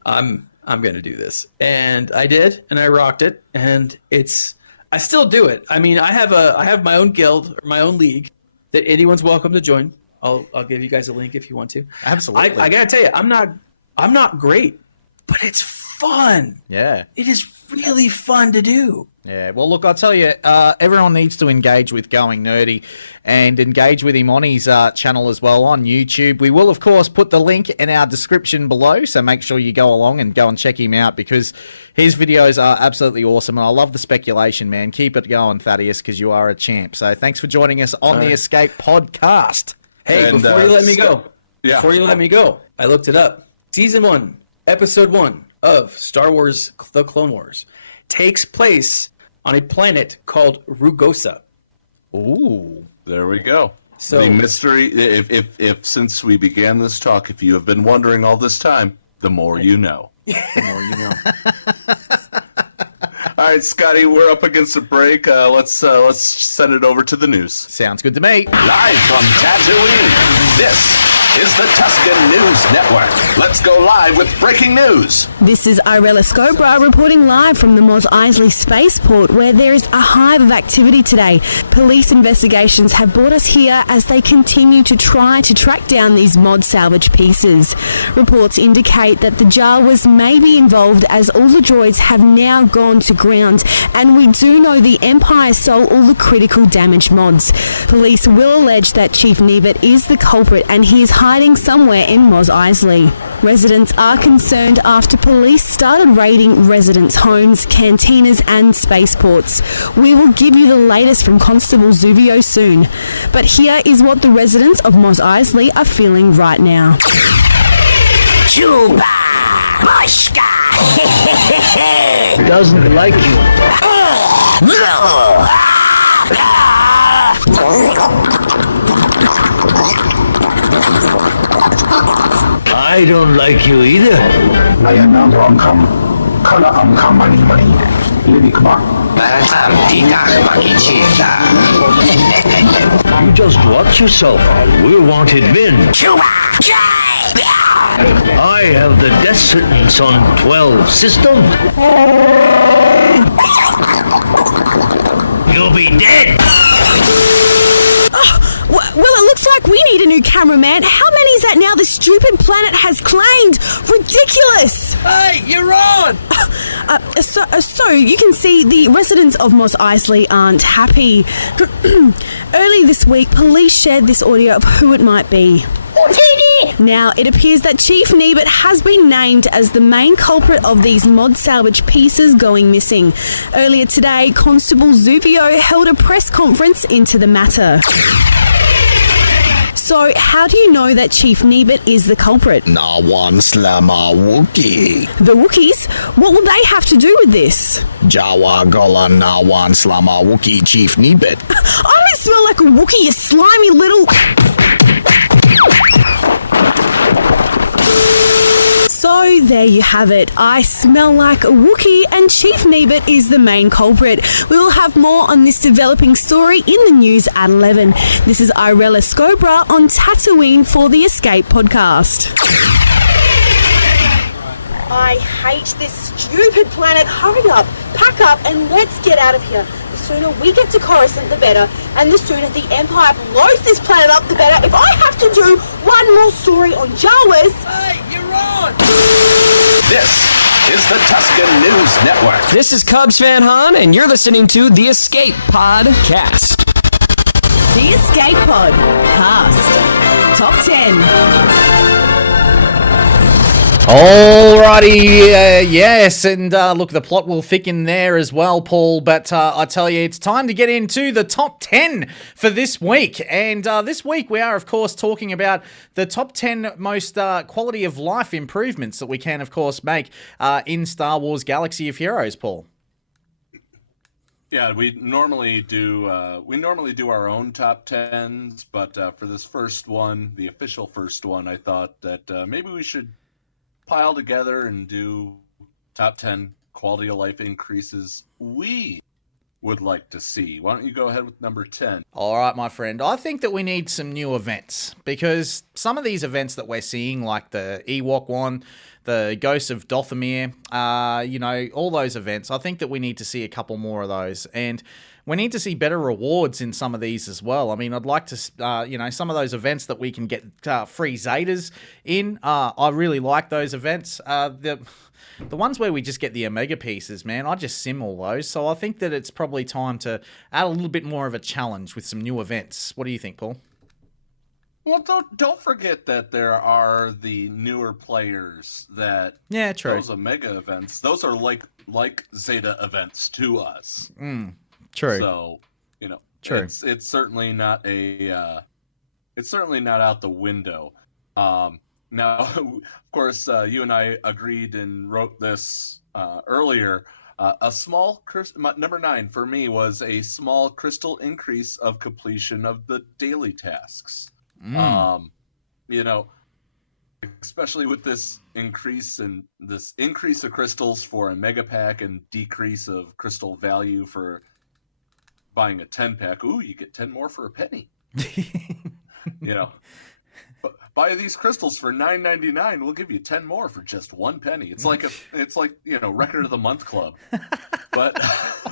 I'm I'm going to do this. And I did, and I rocked it, and I still do it. I mean, I have my own guild, or my own league, that anyone's welcome to join. I'll give you guys a link if you want to. Absolutely. I got to tell you, I'm not great, but it's fun. Yeah. It is really fun to do. Yeah, well, look, I'll tell you, everyone needs to engage with Going Nerdy and engage with him on his channel as well on YouTube. We will, of course, put the link in our description below, so make sure you go along and go and check him out because his videos are absolutely awesome, and I love the speculation, man. Keep it going, Thaddeus, because you are a champ. So thanks for joining us on the Escape podcast. Hey, And, before you let me go, yeah. before you let me go, I looked it up. Season 1, Episode 1 of Star Wars The Clone Wars takes place on a planet called Rugosa. Ooh. There we go. So the mystery, if since we began this talk, if you have been wondering all this time, the more you know. the more you know. All right, Scotty, we're up against a break. Let's send it over to the news. Sounds good to me. Live from Tatooine, this is the Tuscan News Network. Let's go live with breaking news. This is Irela Scobra reporting live from the Mos Eisley spaceport where there is a hive of activity today. Police investigations have brought us here as they continue to try to track down these mod salvage pieces. Reports indicate that the Jawas may be involved as all the droids have now gone to ground, and we do know the Empire stole all the critical damage mods. Police will allege that Chief Nebit is the culprit and he is hiding somewhere in Mos Eisley. Residents are concerned after police started raiding residents' homes, cantinas and spaceports. We will give you the latest from Constable Zuvio soon. But here is what the residents of Mos Eisley are feeling right now. Chuba! Moshka! Doesn't like you. I don't like you either. You just watch yourself. We're wanted men. I have the death sentence on 12 system. You'll be dead. Well, it looks like we need a new cameraman. How many is that now the stupid planet has claimed? Ridiculous! Hey, you're on! So you can see the residents of Mos Eisley aren't happy. Early this week, police shared this audio of who it might be. Now, it appears that Chief Nebit has been named as the main culprit of these mod salvage pieces going missing. Earlier today, Constable Zuvio held a press conference into the matter. So, how do you know that Chief Nebit is the culprit? Nawan Slama Wookie. The Wookiees? What will they have to do with this? Jawa Gola Nawan Slama Wookie Chief Nebit. I don't smell like a Wookiee, you slimy little... So there you have it. I smell like a Wookiee and Chief Nebit is the main culprit. We will have more on this developing story in the news at 11. This is Irela Scobra on Tatooine for the Escape podcast. I hate this stupid planet. Hurry up, pack up and let's get out of here. The sooner we get to Coruscant, the better. And the sooner the Empire blows this planet up, the better. If I have to do one more story on Jawas... Hey, you're on! This is the Tuscan News Network. This is CubsFanHan, and you're listening to the Escape Podcast. The Escape Podcast. Top 10. Alrighty, yes, and look, the plot will thicken there as well, Paul, but I tell you, it's time to get into the top 10 for this week, and this week we are, of course, talking about the top 10 most quality of life improvements that we can, of course, make in Star Wars Galaxy of Heroes, Paul. Yeah, we normally do our own top 10s, but for this first one, the official first one, I thought that maybe we should pile together and do top 10 quality of life increases we would like to see? Why don't you go ahead with number 10? All right, my friend. I think that we need some new events because some of these events that we're seeing, like the Ewok one, the Ghosts of Dothamir, all those events, I think that we need to see a couple more of those. And we need to see better rewards in some of these as well. I mean, I'd like to, some of those events that we can get free Zetas in. I really like those events. The ones where we just get the Omega pieces, man, I just sim all those. So I think that it's probably time to add a little bit more of a challenge with some new events. What do you think, Paul? Well, don't forget that there are the newer players that true. Those Omega events, those are like Zeta events to us. True. So, true. It's certainly not it's certainly not out the window. Now, of course, you and I agreed and wrote this earlier. A small number 9 for me was a small crystal increase of completion of the daily tasks. Especially with this increase of crystals for a mega pack and decrease of crystal value for buying a 10 pack. Ooh, you get 10 more for a penny. Buy these crystals for $9.99. We'll give you 10 more for just 1 penny. It's like Record of the Month Club. But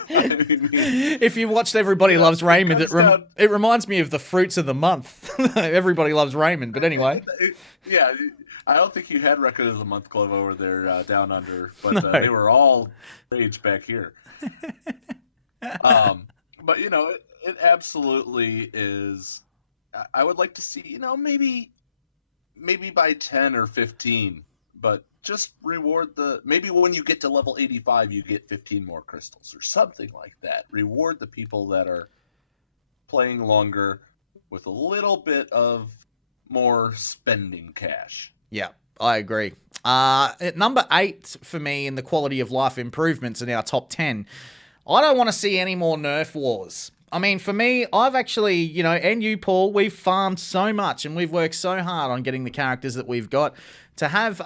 if you watched Everybody Loves Raymond, it reminds me of the Fruits of the Month. Everybody Loves Raymond, but anyway. Yeah, I don't think you had Record of the Month Club over there down under, but they were all rage back here. But it absolutely is. I would like to see, maybe by 10 or 15, but just reward maybe when you get to level 85, you get 15 more crystals or something like that. Reward the people that are playing longer with a little bit of more spending cash. Yeah, I agree. At number 8 for me in the quality of life improvements in our top 10, I don't want to see any more nerf wars. I mean, for me, I've actually, and you, Paul, we've farmed so much and we've worked so hard on getting the characters that we've got. To have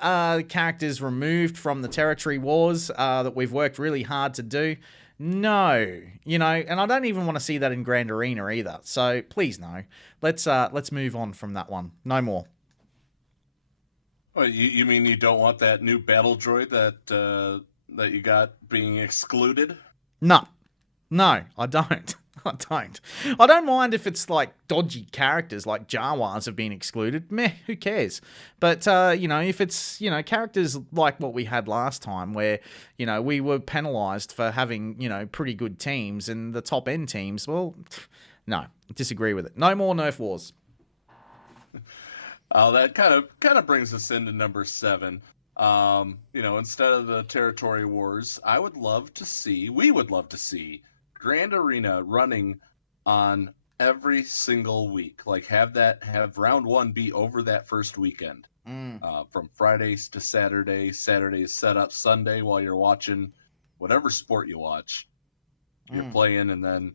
characters removed from the territory wars that we've worked really hard to do, no. And I don't even want to see that in Grand Arena either. So please, no. Let's move on from that one. No more. Well, you mean you don't want that new battle droid that you got being excluded? No, I don't. I don't mind if it's like dodgy characters like Jawas have been excluded. Meh, who cares? But, if it's, characters like what we had last time where, we were penalised for having, pretty good teams and the top end teams, well, no, disagree with it. No more nerf wars. That kind of brings us into number 7. Instead of the territory wars, we would love to see Grand Arena running on every single week. Like have round 1 be over that first weekend. From Fridays to Saturday. Saturday is set up Sunday while you're watching whatever sport you watch. You're playing, and then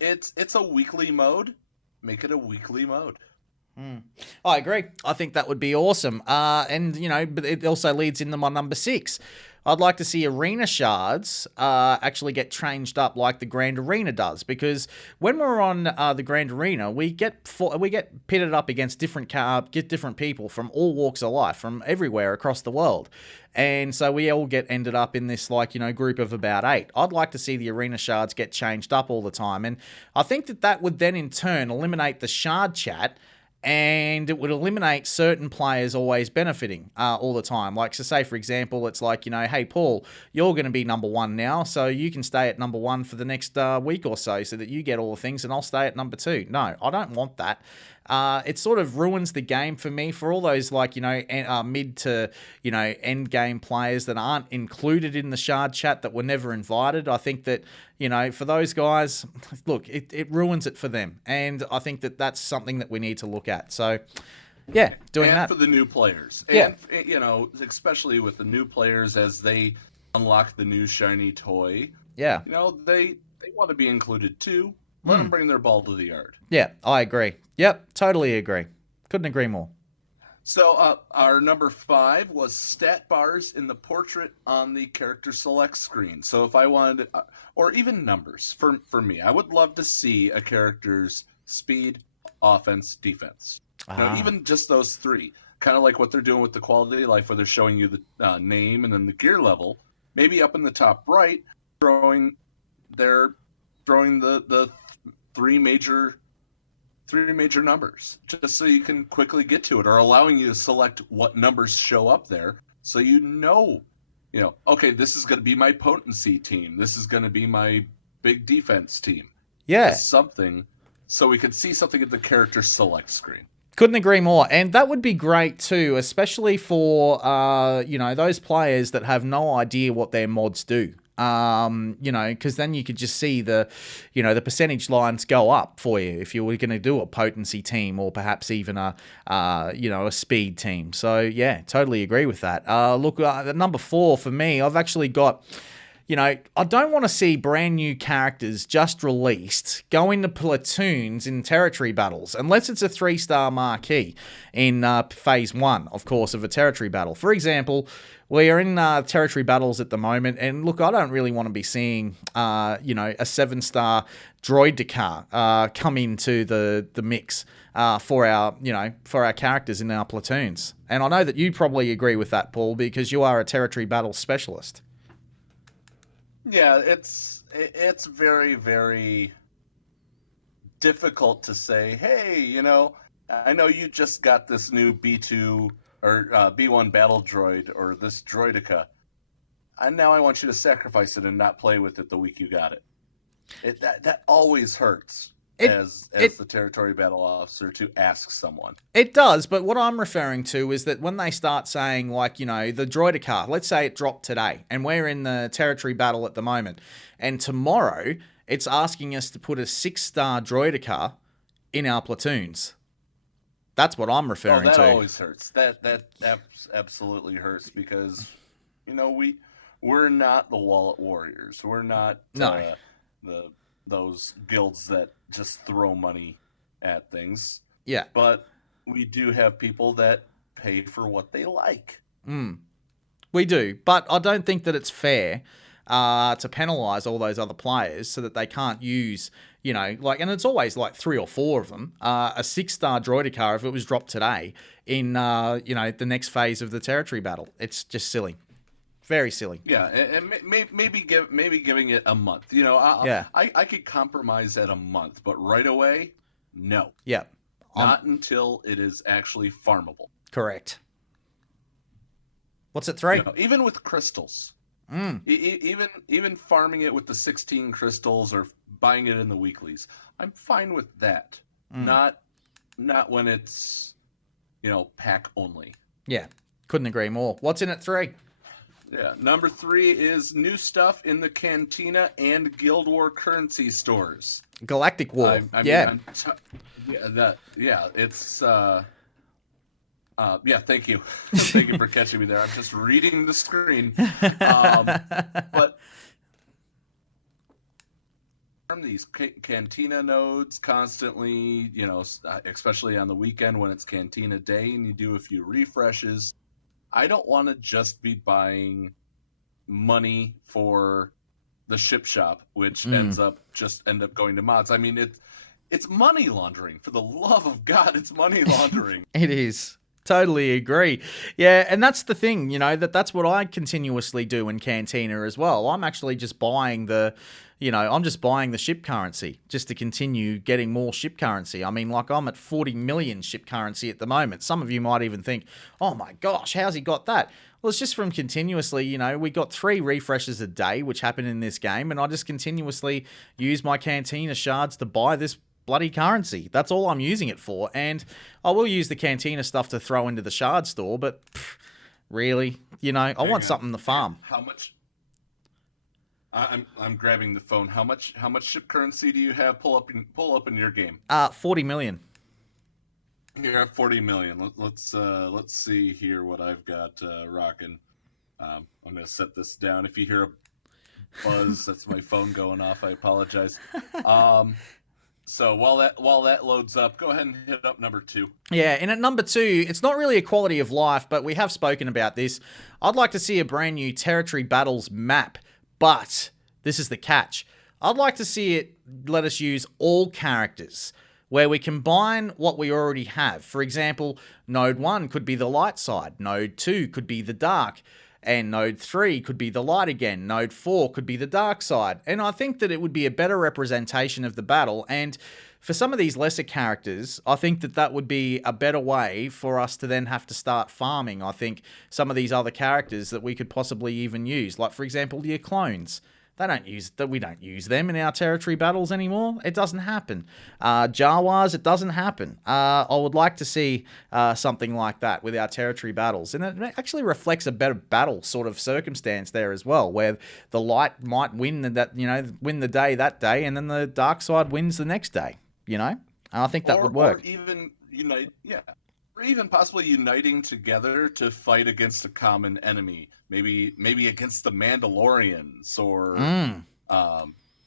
it's a weekly mode. Make it a weekly mode. I agree. I think that would be awesome. But it also leads into my number 6. I'd like to see arena shards actually get changed up like the Grand Arena does, because when we're on the Grand Arena, we get pitted up against different people from all walks of life, from everywhere across the world. And so we all get ended up in this group of about 8. I'd like to see the arena shards get changed up all the time. And I think that would then in turn eliminate the shard chat, and it would eliminate certain players always benefiting all the time. Like, so say, for example, it's like, hey, Paul, you're going to be number 1 now, so you can stay at number 1 for the next week or so that you get all the things, and I'll stay at number 2. No, I don't want that. It sort of ruins the game for me, for all those mid to end game players that aren't included in the shard chat, that were never invited. I think that for those guys, look, it ruins it for them, and I think that that's something that we need to look at. So yeah, doing and that for the new players, yeah, and especially with the new players as they unlock the new shiny toy. Yeah, they want to be included too. Let them bring their ball to the yard. Yeah, I agree. Yep, totally agree. Couldn't agree more. So our number 5 was stat bars in the portrait on the character select screen. So if I wanted, or even numbers for me, I would love to see a character's speed, offense, defense. Even just those 3, kind of like what they're doing with the quality of life, where they're showing you the name and then the gear level. Maybe up in the top right, throwing the 3 major numbers, just so you can quickly get to it, or allowing you to select what numbers show up there, so okay, this is going to be my potency team, this is going to be my big defense team. Something, so we could see something at the character select screen. Couldn't agree more. And that would be great too, especially for those players that have no idea what their mods do. Because then you could just see the percentage lines go up for you if you were going to do a potency team, or perhaps even a speed team. So yeah, totally agree with that. Look, at number 4 for me, I've actually got, I don't want to see brand new characters just released go into platoons in territory battles, unless it's a 3-star marquee in phase 1, of course, of a territory battle. For example, we are in territory battles at the moment, and look, I don't really want to be seeing, a 7-star droidica come into the mix for our characters in our platoons. And I know that you probably agree with that, Paul, because you are a territory battle specialist. Yeah, it's very, very difficult to say, hey, I know you just got this new B2 or B1 battle droid or this droidica, and now I want you to sacrifice it and not play with it the week you got it. That always hurts as the territory battle officer to ask someone. It does, but what I'm referring to is that when they start saying, like, the droidica, let's say it dropped today, and we're in the territory battle at the moment, and tomorrow it's asking us to put a 6-star droidica in our platoons. That's what I'm referring to. That always hurts. That absolutely hurts, because we're not the Wallet Warriors. We're not those guilds that just throw money at things. Yeah. But we do have people that pay for what they like. We do, but I don't think that it's fair to penalise all those other players so that they can't use, and it's always like 3 or 4 of them, a 6-star droidica if it was dropped today in, the next phase of the territory battle. It's just silly. Very silly. Yeah, and maybe giving it a month. I could compromise at a month, but right away, no. Yeah. Not until it is actually farmable. Correct. What's at 3? Even with crystals. Even farming it with the 16 crystals or buying it in the weeklies, I'm fine with that. Not when it's pack only. Yeah, couldn't agree more. What's in at 3? Yeah, number 3 is new stuff in the Cantina and Guild War currency stores. Galactic War. It's. Thank you. Thank you for catching me there. I'm just reading the screen. But these Cantina nodes constantly, especially on the weekend when it's Cantina Day and you do a few refreshes. I don't want to just be buying money for the ship shop, which ends up going to mods. I mean, it's money laundering. For the love of God, it's money laundering. It is. Totally agree. Yeah, and that's the thing, that's what I continuously do in Cantina as well. I'm actually just buying the ship currency just to continue getting more ship currency. I mean, like, I'm at 40 million ship currency at the moment. Some of you might even think, oh my gosh, how's he got that? Well, it's just from continuously, we got 3 refreshes a day, which happen in this game, and I just continuously use my Cantina shards to buy this bloody currency. That's all I'm using it for. And I will use the Cantina stuff to throw into the shard store, but really, I want something to farm. How much? I'm grabbing the phone. How much ship currency do you have? Pull up in your game. 40 million. You're at 40 million. Let's see here what I've got rocking. I'm gonna set this down. If you hear a buzz, that's my phone going off. I apologize. So while that loads up, go ahead and hit up number 2. Yeah, and at number 2, it's not really a quality of life, but we have spoken about this. I'd like to see a brand new Territory Battles map, but this is the catch. I'd like to see it let us use all characters, where we combine what we already have. For example, Node 1 could be the light side, Node 2 could be the dark, and Node 3 could be the light again, Node 4 could be the dark side. And I think that it would be a better representation of the battle, and for some of these lesser characters, I think that would be a better way for us to then have to start farming, I think, some of these other characters that we could possibly even use. Like, for example, your clones. We don't use them in our territory battles anymore. It doesn't happen. Jawas, it doesn't happen. I would like to see something like that with our territory battles, and it actually reflects a better battle sort of circumstance there as well, where the light might win the day that day, and then the dark side wins the next day. And I think that would work. Or even or even possibly uniting together to fight against a common enemy. Maybe against the Mandalorians or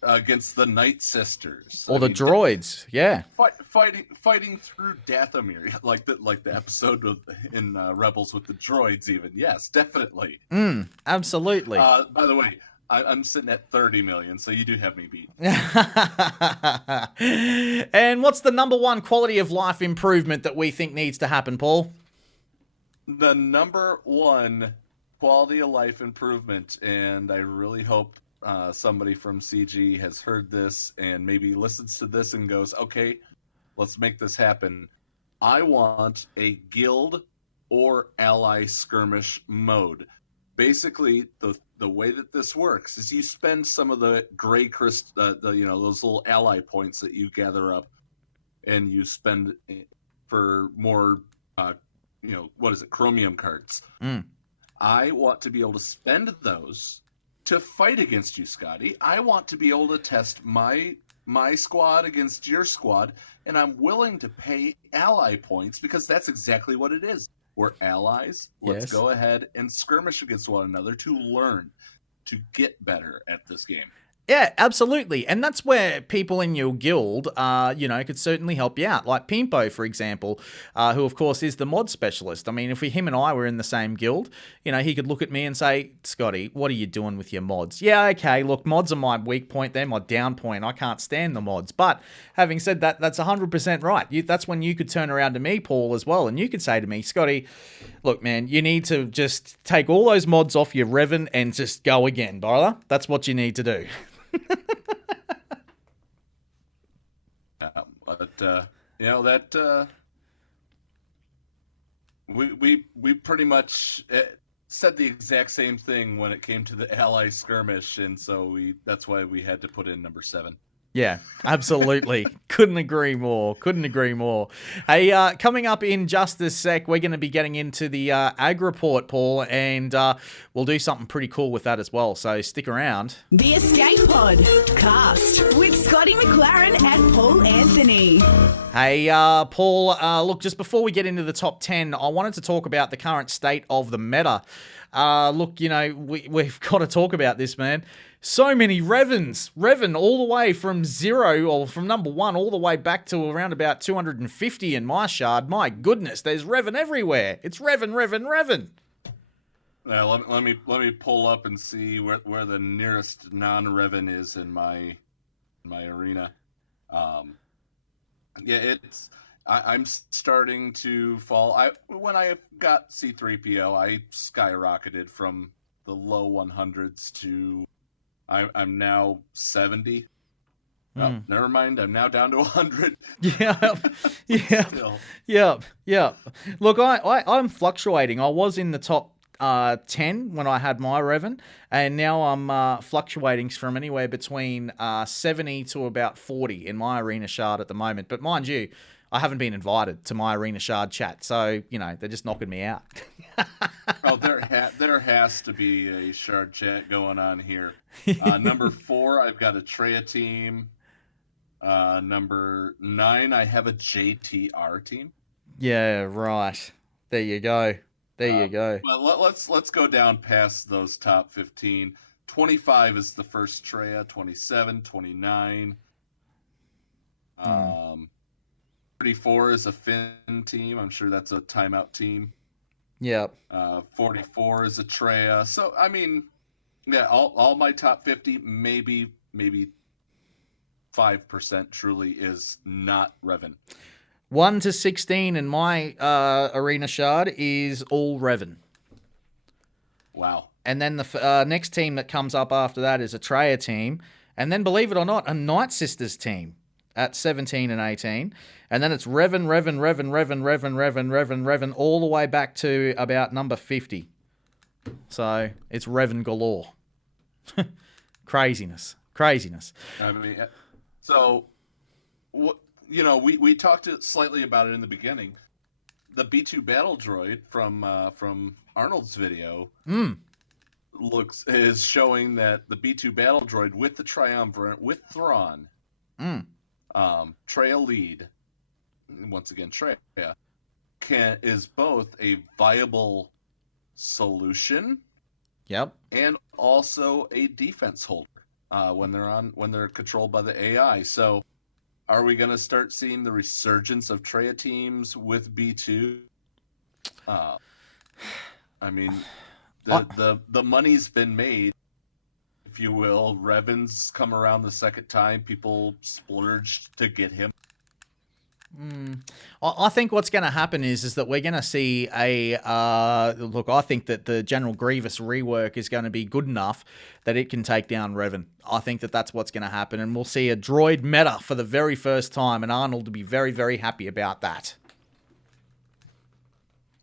against the Night Sisters or the droids. Yeah, fighting through Dathomir, like the episode in Rebels with the droids. Even yes, definitely. Absolutely. By the way, I'm sitting at 30 million, so you do have me beat. And what's the number 1 quality of life improvement that we think needs to happen, Paul? The number 1 quality of life improvement, and I really hope somebody from CG has heard this and maybe listens to this and goes, okay, let's make this happen. I want a guild or ally skirmish mode. Basically, the way that this works is you spend some of the gray those little ally points that you gather up, and you spend for more, chromium cards. I want to be able to spend those to fight against you, Scotty. I want to be able to test my squad against your squad, and I'm willing to pay ally points because that's exactly what it is. We're allies. Let's go ahead and skirmish against one another to learn, to get better at this game. Yeah, absolutely. And that's where people in your guild, could certainly help you out. Like Pimpo, for example, who, of course, is the mod specialist. I mean, if him and I were in the same guild, he could look at me and say, Scotty, what are you doing with your mods? Yeah, okay, look, mods are my weak point. They're my down point. I can't stand the mods. But having said that, that's 100% right. That's when you could turn around to me, Paul, as well, and you could say to me, Scotty, look, man, you need to just take all those mods off your Revan and just go again, brother. That's what you need to do. We pretty much said the exact same thing when it came to the ally skirmish, and so that's why we had to put in number 7. Yeah, absolutely. Couldn't agree more. Hey, coming up in just a sec, we're going to be getting into the Ag Report, Paul, and we'll do something pretty cool with that as well, so stick around. The Escape Pod cast with Scotty McLaren and Paul Anthony. Hey, Paul, look, just before we get into the top 10, I wanted to talk about the current state of the meta. Look, we've got to talk about this, man. So many Revan all the way from 0 or from number 1 all the way back to around about 250 in my shard. My goodness, there's Revan everywhere. It's Revan. Now, let me pull up and see where the nearest non-Revan is in my arena. I'm starting to fall. When I got C-3PO, I skyrocketed from the low 100s to I'm now 70. Oh, never mind. I'm now down to 100. Yeah. Look, I'm fluctuating. I was in the top 10 when I had my Revan, and now I'm fluctuating from anywhere between 70 to about 40 in my arena shard at the moment. But mind you, I haven't been invited to my arena shard chat, so they're just knocking me out. Oh, there has to be a shard chat going on here. Number 4, I've got a Treya team. Number 9, I have a JTR team. Yeah, right. There you go. Well, let's go down past those top 15. 25 is the first Treya. 27, 29. 34 is a Finn team. I'm sure that's a timeout team. Yep. 44 is a Treya. So, I mean, yeah, all my top 50, maybe 5% truly is not Revan. 1 to 16 in my arena shard is all Revan. Wow. And then the next team that comes up after that is a Treya team. And then, believe it or not, a Night Sisters team at 17 and 18. And then it's Revan, all the way back to about number 50. So it's Revan galore. Craziness. I mean, so, we talked slightly about it in the beginning. The B2 battle droid from Arnold's video is showing that the B2 battle droid with the Triumvirate with Thrawn, Treya lead, once again Treya, is both a viable solution, and also a defense holder when they're controlled by the AI. So, are we going to start seeing the resurgence of Treya teams with B2? I mean, the money's been made, if you will. Revan's come around the second time. People splurged to get him. I think what's going to happen is that we're going to see look, I think that the General Grievous rework is going to be good enough that it can take down Revan. I think that that's what's going to happen, and we'll see a droid meta for the very first time, and Arnold will be very, very happy about that.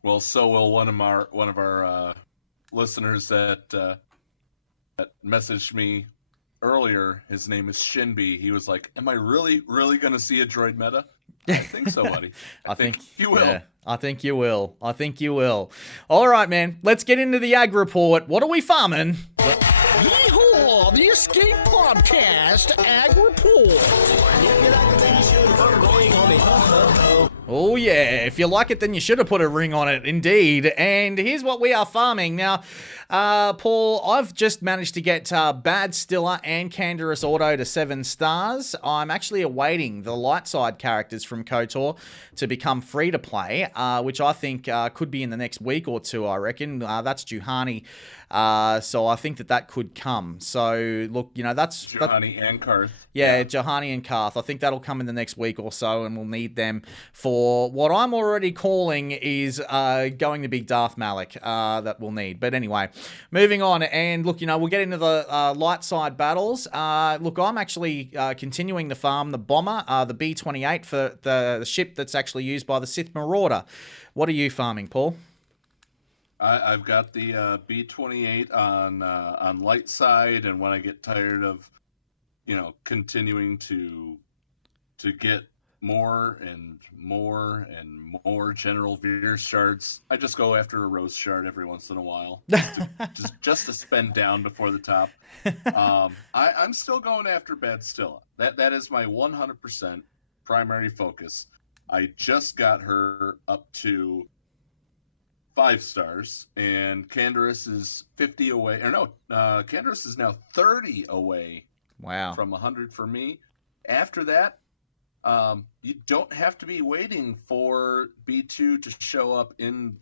Well, so will one of our listeners that messaged me earlier. His name is Shinbi. He was like, "Am I really going to see a droid meta?" I think so, buddy. I think you will. Yeah, I think you will. All right, man. Let's get into the ag report. What are we farming? Yeehaw! The Escape Podcast Ag Report. Oh, yeah. If you like it, then you should have put a ring on it, indeed. And here's what we are farming. Now, Paul, I've just managed to get Bad Stiller and Canderous Auto to 7 stars. I'm actually awaiting the light side characters from KOTOR to become free to play, which I think could be in the next week or two, I reckon. That's Juhani. So I think that could come. So, look, that's... Juhani and Karth. Yeah, Juhani and Karth. I think that'll come in the next week or so, and we'll need them for what I'm already calling is going to be Darth Malik that we'll need. But anyway, moving on. And look, we'll get into the light side battles. Look, I'm actually continuing to farm the bomber, the B-28, for the ship that's actually used by the Sith Marauder. What are you farming, Paul? I've got the B-28 on light side, and when I get tired of, continuing to get more and more General Veer shards, I just go after a Rose shard every once in a while, just to spend down before the top. I'm still going after Bad Stilla. That is my 100% primary focus. I just got her up to 5 stars, and Canderous is 50 away. Or no, Canderous is now 30 away. Wow. From 100 for me. After that, you don't have to be waiting for B2 to show up in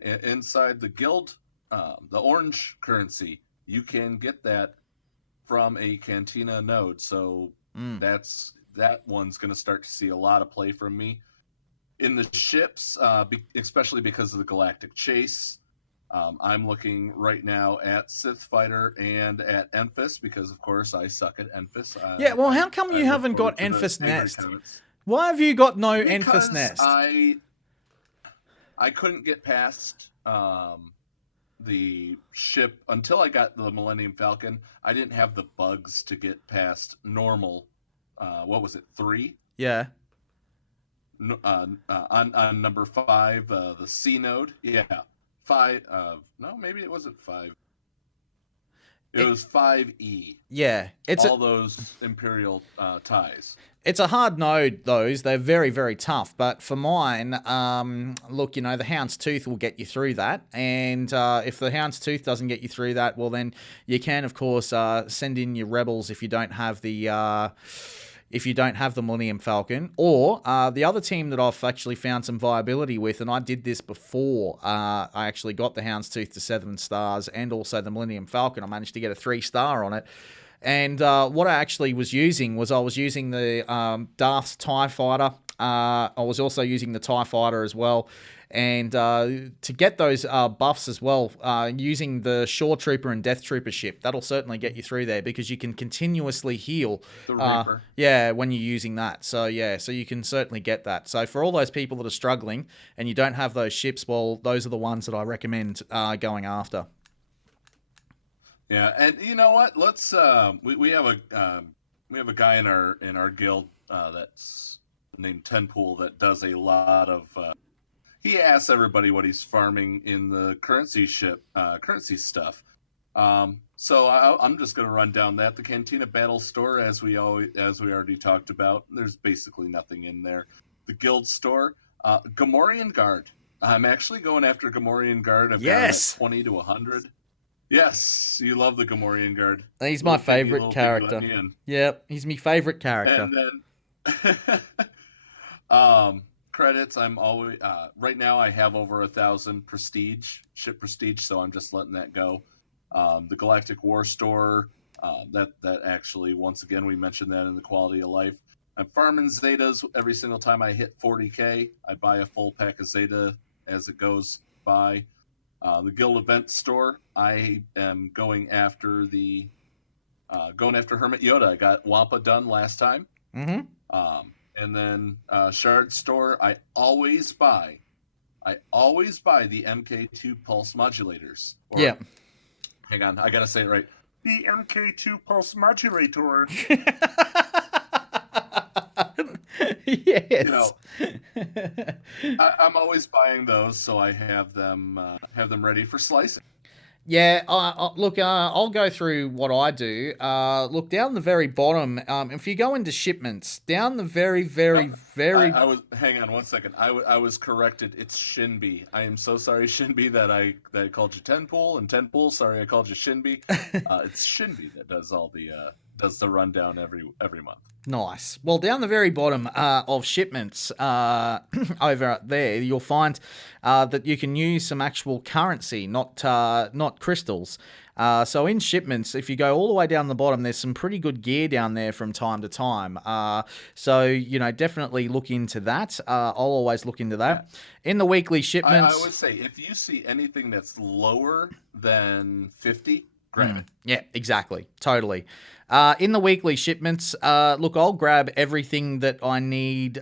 inside the guild, the orange currency. You can get that from a Cantina node. So that one's going to start to see a lot of play from me. In the ships, especially because of the Galactic Chase, I'm looking right now at Sith Fighter and at Enfys because, of course, I suck at Enfys. Yeah, well, how come you haven't got Enfys Nest? Why have you got no Enfys Nest? I couldn't get past the ship until I got the Millennium Falcon. I didn't have the bugs to get past normal. What was it, 3? Yeah. On number 5, the C node. Yeah. 5. No, maybe it wasn't 5. It was 5E. Yeah, it's all those Imperial ties. It's a hard node, those. They're very, very tough. But for mine, look, the Hound's Tooth will get you through that. And if the Hound's Tooth doesn't get you through that, well, then you can, of course, send in your Rebels if you don't have the if you don't have the Millennium Falcon. Or the other team that I've actually found some viability with, and I did this before I actually got the Houndstooth to 7 stars and also the Millennium Falcon. I managed to get a 3-star on it. And what I actually was using was the Darth's TIE Fighter. I was also using the TIE Fighter as well. And to get those buffs as well, using the Shore Trooper and Death Trooper ship, that'll certainly get you through there because you can continuously heal. The Reaper. When you're using that. So you can certainly get that. So for all those people that are struggling and you don't have those ships, well, those are the ones that I recommend going after. Yeah, and you know what? Let's we have a guy in our guild that's named Tenpool that does a lot of. He asks everybody what he's farming in the currency stuff. So I'm just going to run down that. The Cantina Battle Store, as we already talked about, there's basically nothing in there. The Guild Store, Gamorrean Guard. I'm actually going after Gamorrean Guard. I've got it at 20 to 100. Yes, you love the Gamorrean Guard. He's my favorite character. Yep, he's my favorite character. And then credits, I'm always right now I have over 1,000 ship prestige, so I'm just letting that go. The Galactic War Store, that actually, once again, we mentioned that in the quality of life. I'm farming Zetas every single time I hit 40k. I buy a full pack of Zeta as it goes by. The Guild Event Store, I am going after Hermit Yoda. I got Wampa done last time. Mm-hmm. And then Shard Store, I always buy the MK2 pulse modulators. Hang on, I gotta say it right. The MK2 pulse modulator. Yes. You know, I'm always buying those, so I have them ready for slicing. Yeah, look, I'll go through what I do. Look, down the very bottom, if you go into shipments, down the very... I was, hang on one second. I was corrected. It's Shinbi. I am so sorry, Shinbi, that I called you Tenpool, and Tenpool, sorry, I called you Shinbi. It's Shinbi that does all does the rundown every month. Nice. Well, down the very bottom of shipments over there, you'll find that you can use some actual currency, not crystals. So in shipments, if you go all the way down the bottom, there's some pretty good gear down there from time to time. So, definitely look into that. I'll always look into that. In the weekly shipments... I would say, if you see anything that's lower than 50, grab it. Yeah, exactly. Totally. In the weekly shipments, look, I'll grab everything that I need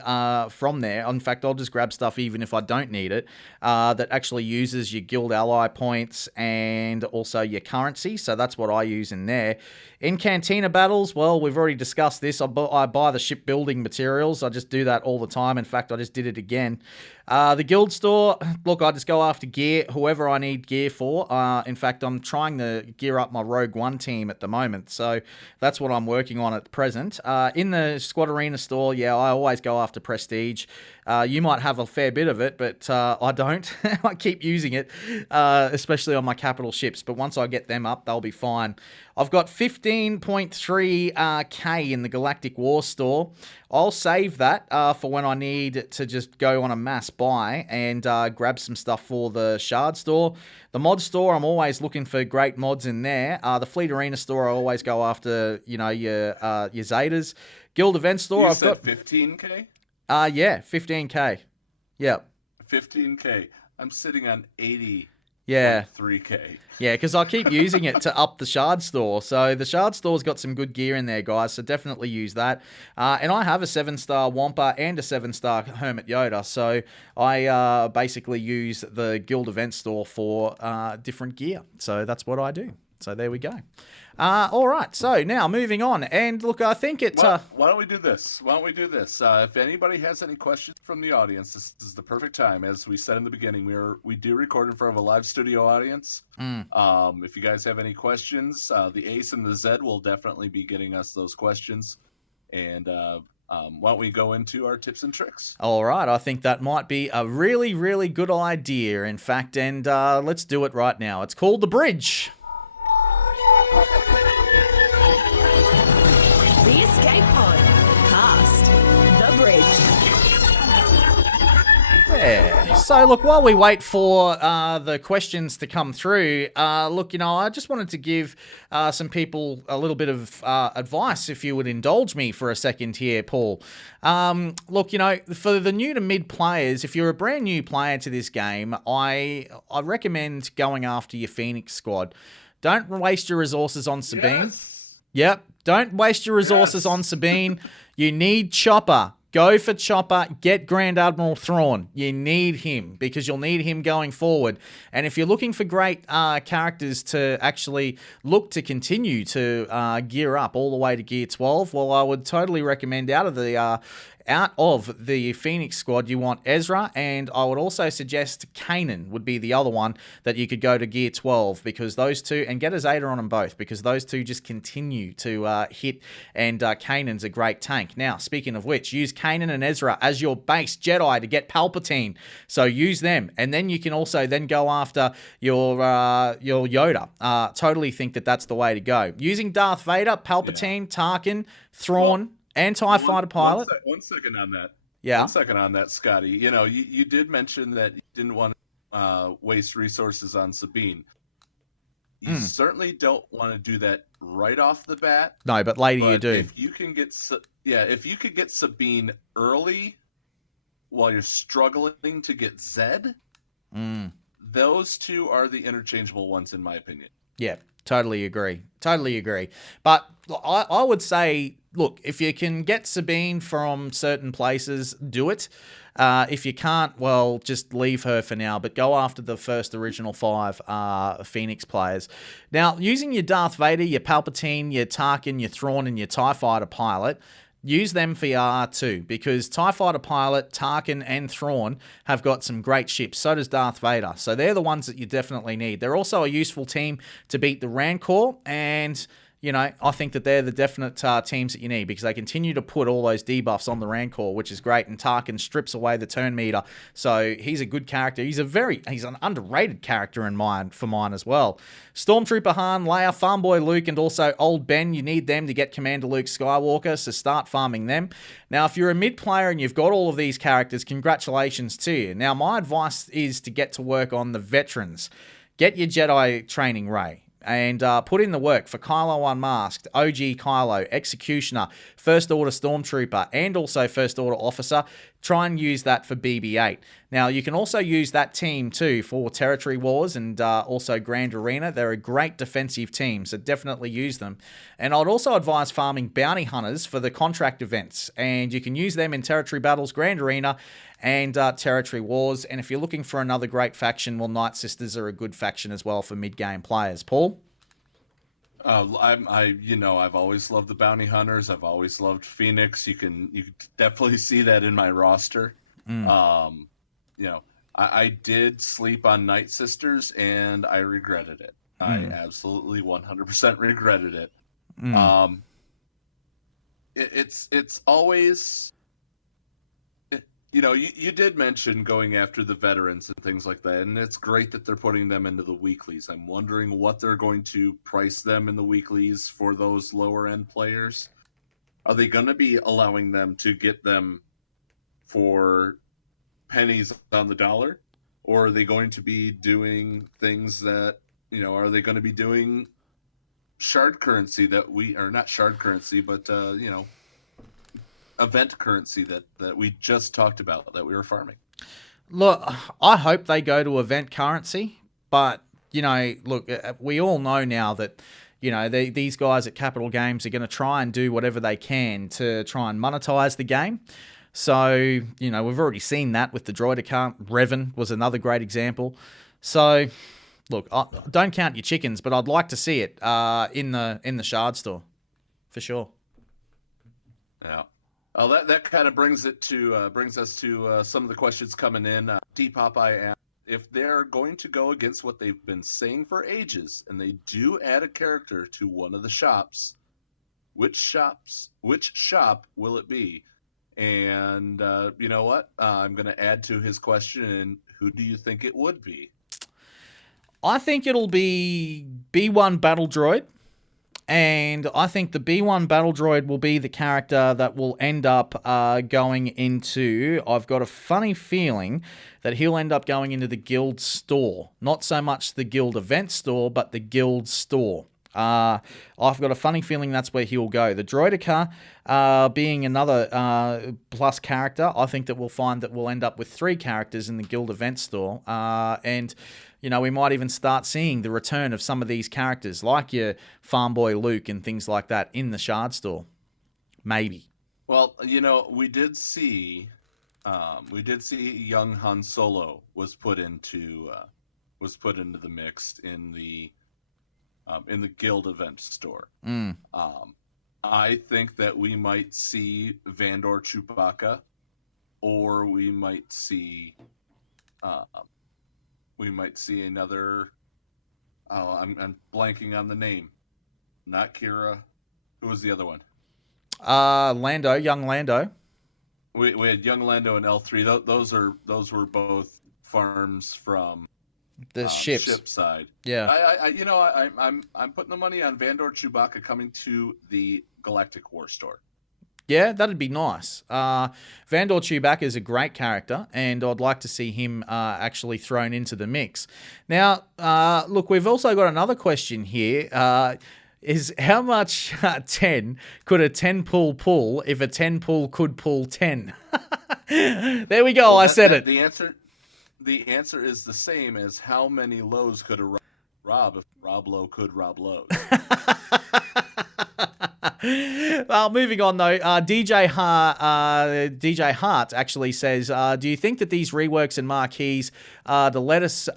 from there. In fact, I'll just grab stuff even if I don't need it, that actually uses your guild ally points and also your currency. So that's what I use in there. In Cantina battles, well, we've already discussed this. I buy the shipbuilding materials. I just do that all the time. In fact, I just did it again. The guild store, look, I just go after gear, whoever I need gear for. In fact, I'm trying to gear up my Rogue One team at the moment. So that's what I'm working on at present. In the Squad Arena store, yeah, I always go after prestige. You might have a fair bit of it, but I don't. I keep using it, especially on my capital ships. But once I get them up, they'll be fine. I've got 15.3k in the Galactic War store. I'll save that for when I need to just go on a mass buy and grab some stuff for the Shard store. The mod store, I'm always looking for great mods in there. The Fleet Arena store, I always go after, your Zetas. Guild Event store, I've got 15k. Yeah, 15k. Yep. 15k. I'm sitting on 80. Yeah. 3k. Yeah, because I keep using it to up the Shard store. So the Shard store's got some good gear in there, guys. So definitely use that. And I have a 7-star Wampa and a 7-star Hermit Yoda. So I basically use the Guild Event store for different gear. So that's what I do. So there we go. All right, so now moving on. And look, I think it's... Why don't we do this? If anybody has any questions from the audience, this is the perfect time. As we said in the beginning, we do record in front of a live studio audience. If you guys have any questions, the Ace and the Zed will definitely be getting us those questions. And why don't we go into our tips and tricks? All right, I think that might be a really, really good idea, in fact. And let's do it right now. It's called The Bridge. The Escape Pod. Yeah. So, look, while we wait for the questions to come through, I just wanted to give some people a little bit of advice, if you would indulge me for a second here, Paul. For the new to mid players, if you're a brand new player to this game, I recommend going after your Phoenix squad. Don't waste your resources on Sabine. Yes. Yep. Don't waste your resources on Sabine. You need Chopper. Go for Chopper, get Grand Admiral Thrawn. You need him because you'll need him going forward. And if you're looking for great characters to actually look to continue to gear up all the way to Gear 12, well, I would totally recommend out of the Phoenix squad, you want Ezra, and I would also suggest Kanan would be the other one that you could go to Gear 12 because those two, and get a Zeta on them both because those two just continue to hit, and Kanan's a great tank. Now, speaking of which, use Kanan and Ezra as your base Jedi to get Palpatine, so use them, and then you can also then go after your Yoda. Totally think that that's the way to go. Using Darth Vader, Palpatine, Tarkin, Thrawn, and TIE fighter pilot. One second on that. Yeah. 1 second on that, Scotty. You did mention that you didn't want to waste resources on Sabine. You certainly don't want to do that right off the bat. No, but later you do. If you can get Sabine early while you're struggling to get Zed, those two are the interchangeable ones in my opinion. Yeah, totally agree. But I would say, look, if you can get Sabine from certain places, do it. If you can't, well, just leave her for now, but go after the first original 5 Phoenix players. Now, using your Darth Vader, your Palpatine, your Tarkin, your Thrawn, and your TIE fighter pilot, use them for your R2 because TIE fighter pilot, Tarkin, and Thrawn have got some great ships. So does Darth Vader. So they're the ones that you definitely need. They're also a useful team to beat the Rancor, and I think that they're the definite teams that you need because they continue to put all those debuffs on the Rancor, which is great, and Tarkin strips away the turn meter. So he's a good character. He's an underrated character for mine as well. Stormtrooper Han, Leia, Farmboy Luke, and also Old Ben, you need them to get Commander Luke Skywalker, so start farming them. Now, if you're a mid player and you've got all of these characters, congratulations to you. Now, my advice is to get to work on the veterans. Get your Jedi training Rey. And put in the work for Kylo Unmasked, OG Kylo, Executioner, First Order Stormtrooper, and also First Order Officer. Try and use that for BB-8. Now, you can also use that team too for Territory Wars and also Grand Arena. They're a great defensive team, so definitely use them. And I'd also advise farming Bounty Hunters for the contract events. And you can use them in Territory Battles, Grand Arena, and Territory Wars. And if you're looking for another great faction, well, Night Sisters are a good faction as well for mid-game players. Paul? I've always loved the Bounty Hunters. I've always loved Phoenix. You can definitely see that in my roster. I did sleep on Night Sisters, and I regretted it. I absolutely 100% regretted it. It's always... You did mention going after the veterans and things like that, and it's great that they're putting them into the weeklies. I'm wondering what they're going to price them in the weeklies for those lower-end players. Are they going to be allowing them to get them for pennies on the dollar? Or are they going to be doing things that, are they going to be doing shard currency not shard currency, but, event currency that we just talked about that we were farming? Look, I hope they go to event currency, but look, we all know now that these guys at Capital Games are going to try and do whatever they can to try and monetize the game. So we've already seen that with the droid account. Revan was another great example. So look, don't count your chickens, but I'd like to see it in the shard store for sure. Yeah. Well, that kind of brings us to some of the questions coming in. D Popeye asked if they're going to go against what they've been saying for ages, and they do add a character to one of the shops. Which shop will it be? And you know what? I'm going to add to his question. And who do you think it would be? I think it'll be B1 Battle Droid. And I think the B1 battle droid will be the character that will end up going into... I've got a funny feeling that he'll end up going into the guild store. Not so much the guild event store, but the guild store. I've got a funny feeling that's where he'll go. The droidica being another plus character, I think that we'll find that we'll end up with 3 characters in the guild event store. And... we might even start seeing the return of some of these characters, like your Farm Boy Luke and things like that, in the Shard store. Maybe. Well, we did see young Han Solo was put into the mix in the guild event store. I think that we might see Vandor Chewbacca, or we might see another. Oh, I'm blanking on the name. Not Kira. Who was the other one? Lando, young Lando. We had young Lando and L3. Those were both farms from the ship side. Yeah. I'm putting the money on Vandor Chewbacca coming to the Galactic War store. Yeah, that'd be nice. Vandor Chewbacca is a great character, and I'd like to see him actually thrown into the mix. Now, look, we've also got another question here. Is how much 10 could a 10 pull if a 10 pull could pull 10? There we go. I said it. The answer is the same as how many lows could a Rob if Rob Lowe could Rob Lowe's. Well, moving on though, DJ Hart actually says, do you think that these reworks and marquees to let us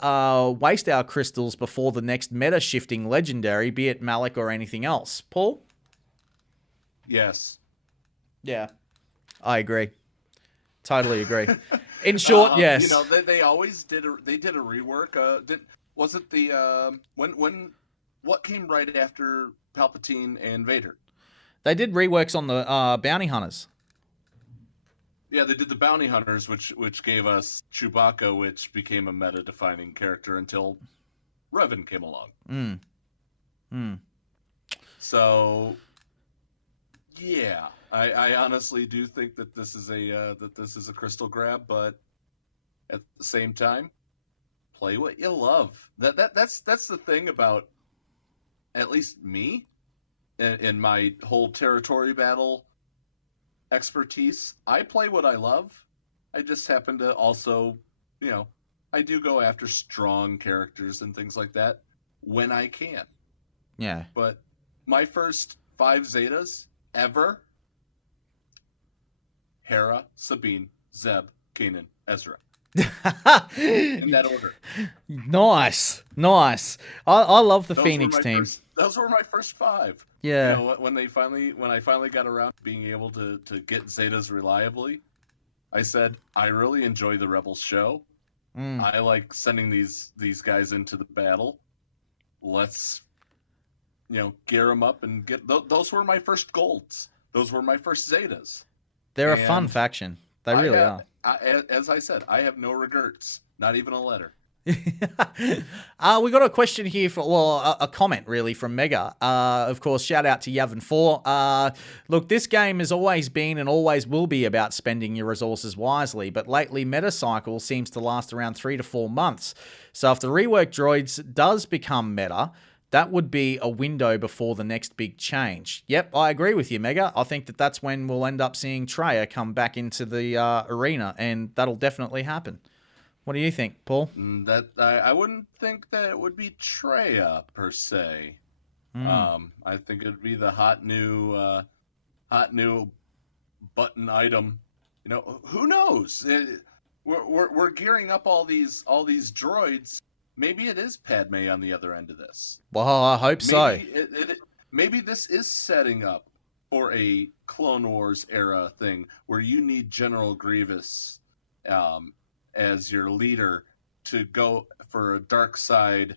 waste our crystals before the next meta shifting legendary, be it Malik or anything else? Paul? Yes. Yeah, I agree. Totally agree. In short, yes. They always did a rework. Was it the what came right after Palpatine and Vader? They did reworks on the bounty hunters. Yeah, they did the bounty hunters, which gave us Chewbacca, which became a meta-defining character until Revan came along. So, yeah, I honestly do think that this is a crystal grab, but at the same time, play what you love. That's the thing about, at least me, in my whole territory battle expertise. I play what I love. I just happen to also, I do go after strong characters and things like that when I can. Yeah. But my first 5 Zetas ever: Hera, Sabine, Zeb, Kanan, Ezra. In that order. Nice. I love the Phoenix team. Those were my first 5. Yeah. When I finally got around to being able to get Zetas reliably, I said, I really enjoy the Rebels show. I like sending these guys into the battle. Let's gear them up and get those were my first golds. Those were my first Zetas. They're a fun faction. They really are. As I said, I have no regrets. Not even a letter. We got a question here a comment really from Mega. Of course, shout out to Yavin4. Look, this game has always been and always will be about spending your resources wisely, but lately meta cycle seems to last around 3 to 4 months. So if the rework droids does become meta, that would be a window before the next big change. Yep, I agree with you, Mega. I think that's when we'll end up seeing Traya come back into the arena, and that'll definitely happen. What do you think, Paul? I wouldn't think that it would be Traya per se. I think it would be the hot new button item. Who knows? We're gearing up all these droids. Maybe it is Padme on the other end of this. Well, I hope so. Maybe this is setting up for a Clone Wars era thing where you need General Grievous as your leader to go for a dark side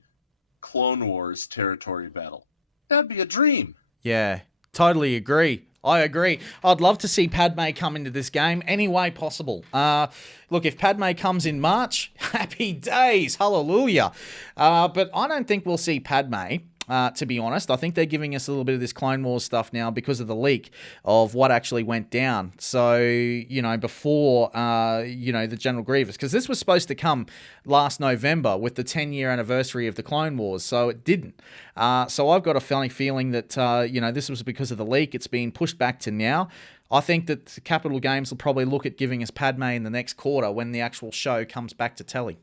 Clone Wars territory battle. That'd be a dream. Yeah, totally agree. I agree. I'd love to see Padme come into this game any way possible. Look, if Padme comes in March, happy days, hallelujah. But I don't think we'll see Padme to be honest. I think they're giving us a little bit of this Clone Wars stuff now because of the leak of what actually went down. So, before, the General Grievous, because this was supposed to come last November with the 10-year anniversary of the Clone Wars, so it didn't. So I've got a funny feeling that, this was because of the leak. It's been pushed back to now. I think that Capital Games will probably look at giving us Padme in the next quarter when the actual show comes back to telly.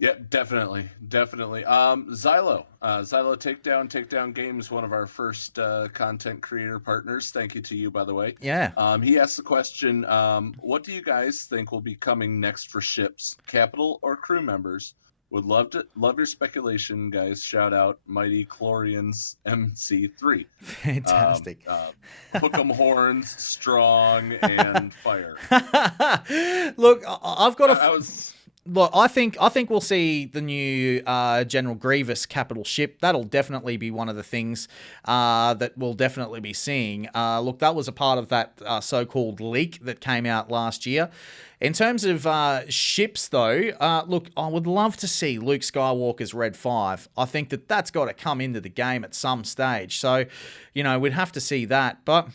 Yeah, definitely. Xylo Takedown Games, one of our first content creator partners. Thank you to you, by the way. Yeah. He asked the question, what do you guys think will be coming next for ships, Capital or crew members? Would love your speculation, guys. Shout out Mighty Chlorians MC3. Fantastic. Hook 'em horns, strong, and fire. Look, I've got Look, I think we'll see the new General Grievous capital ship. That'll definitely be one of the things that we'll definitely be seeing. Look, that was a part of that so-called leak that came out last year. In terms of ships, though, look, I would love to see Luke Skywalker's Red 5. I think that's got to come into the game at some stage. So, we'd have to see that. But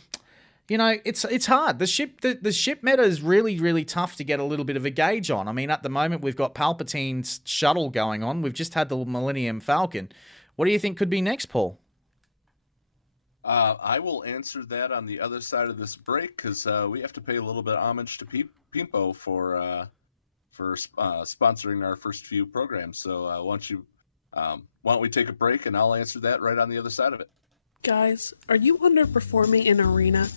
it's hard. The ship meta is really, really tough to get a little bit of a gauge on. I mean, at the moment, we've got Palpatine's shuttle going on. We've just had the Millennium Falcon. What do you think could be next, Paul? I will answer that on the other side of this break because we have to pay a little bit of homage to Pimpo for sponsoring our first few programs. So why don't we take a break and I'll answer that right on the other side of it. Guys, are you underperforming in Arena?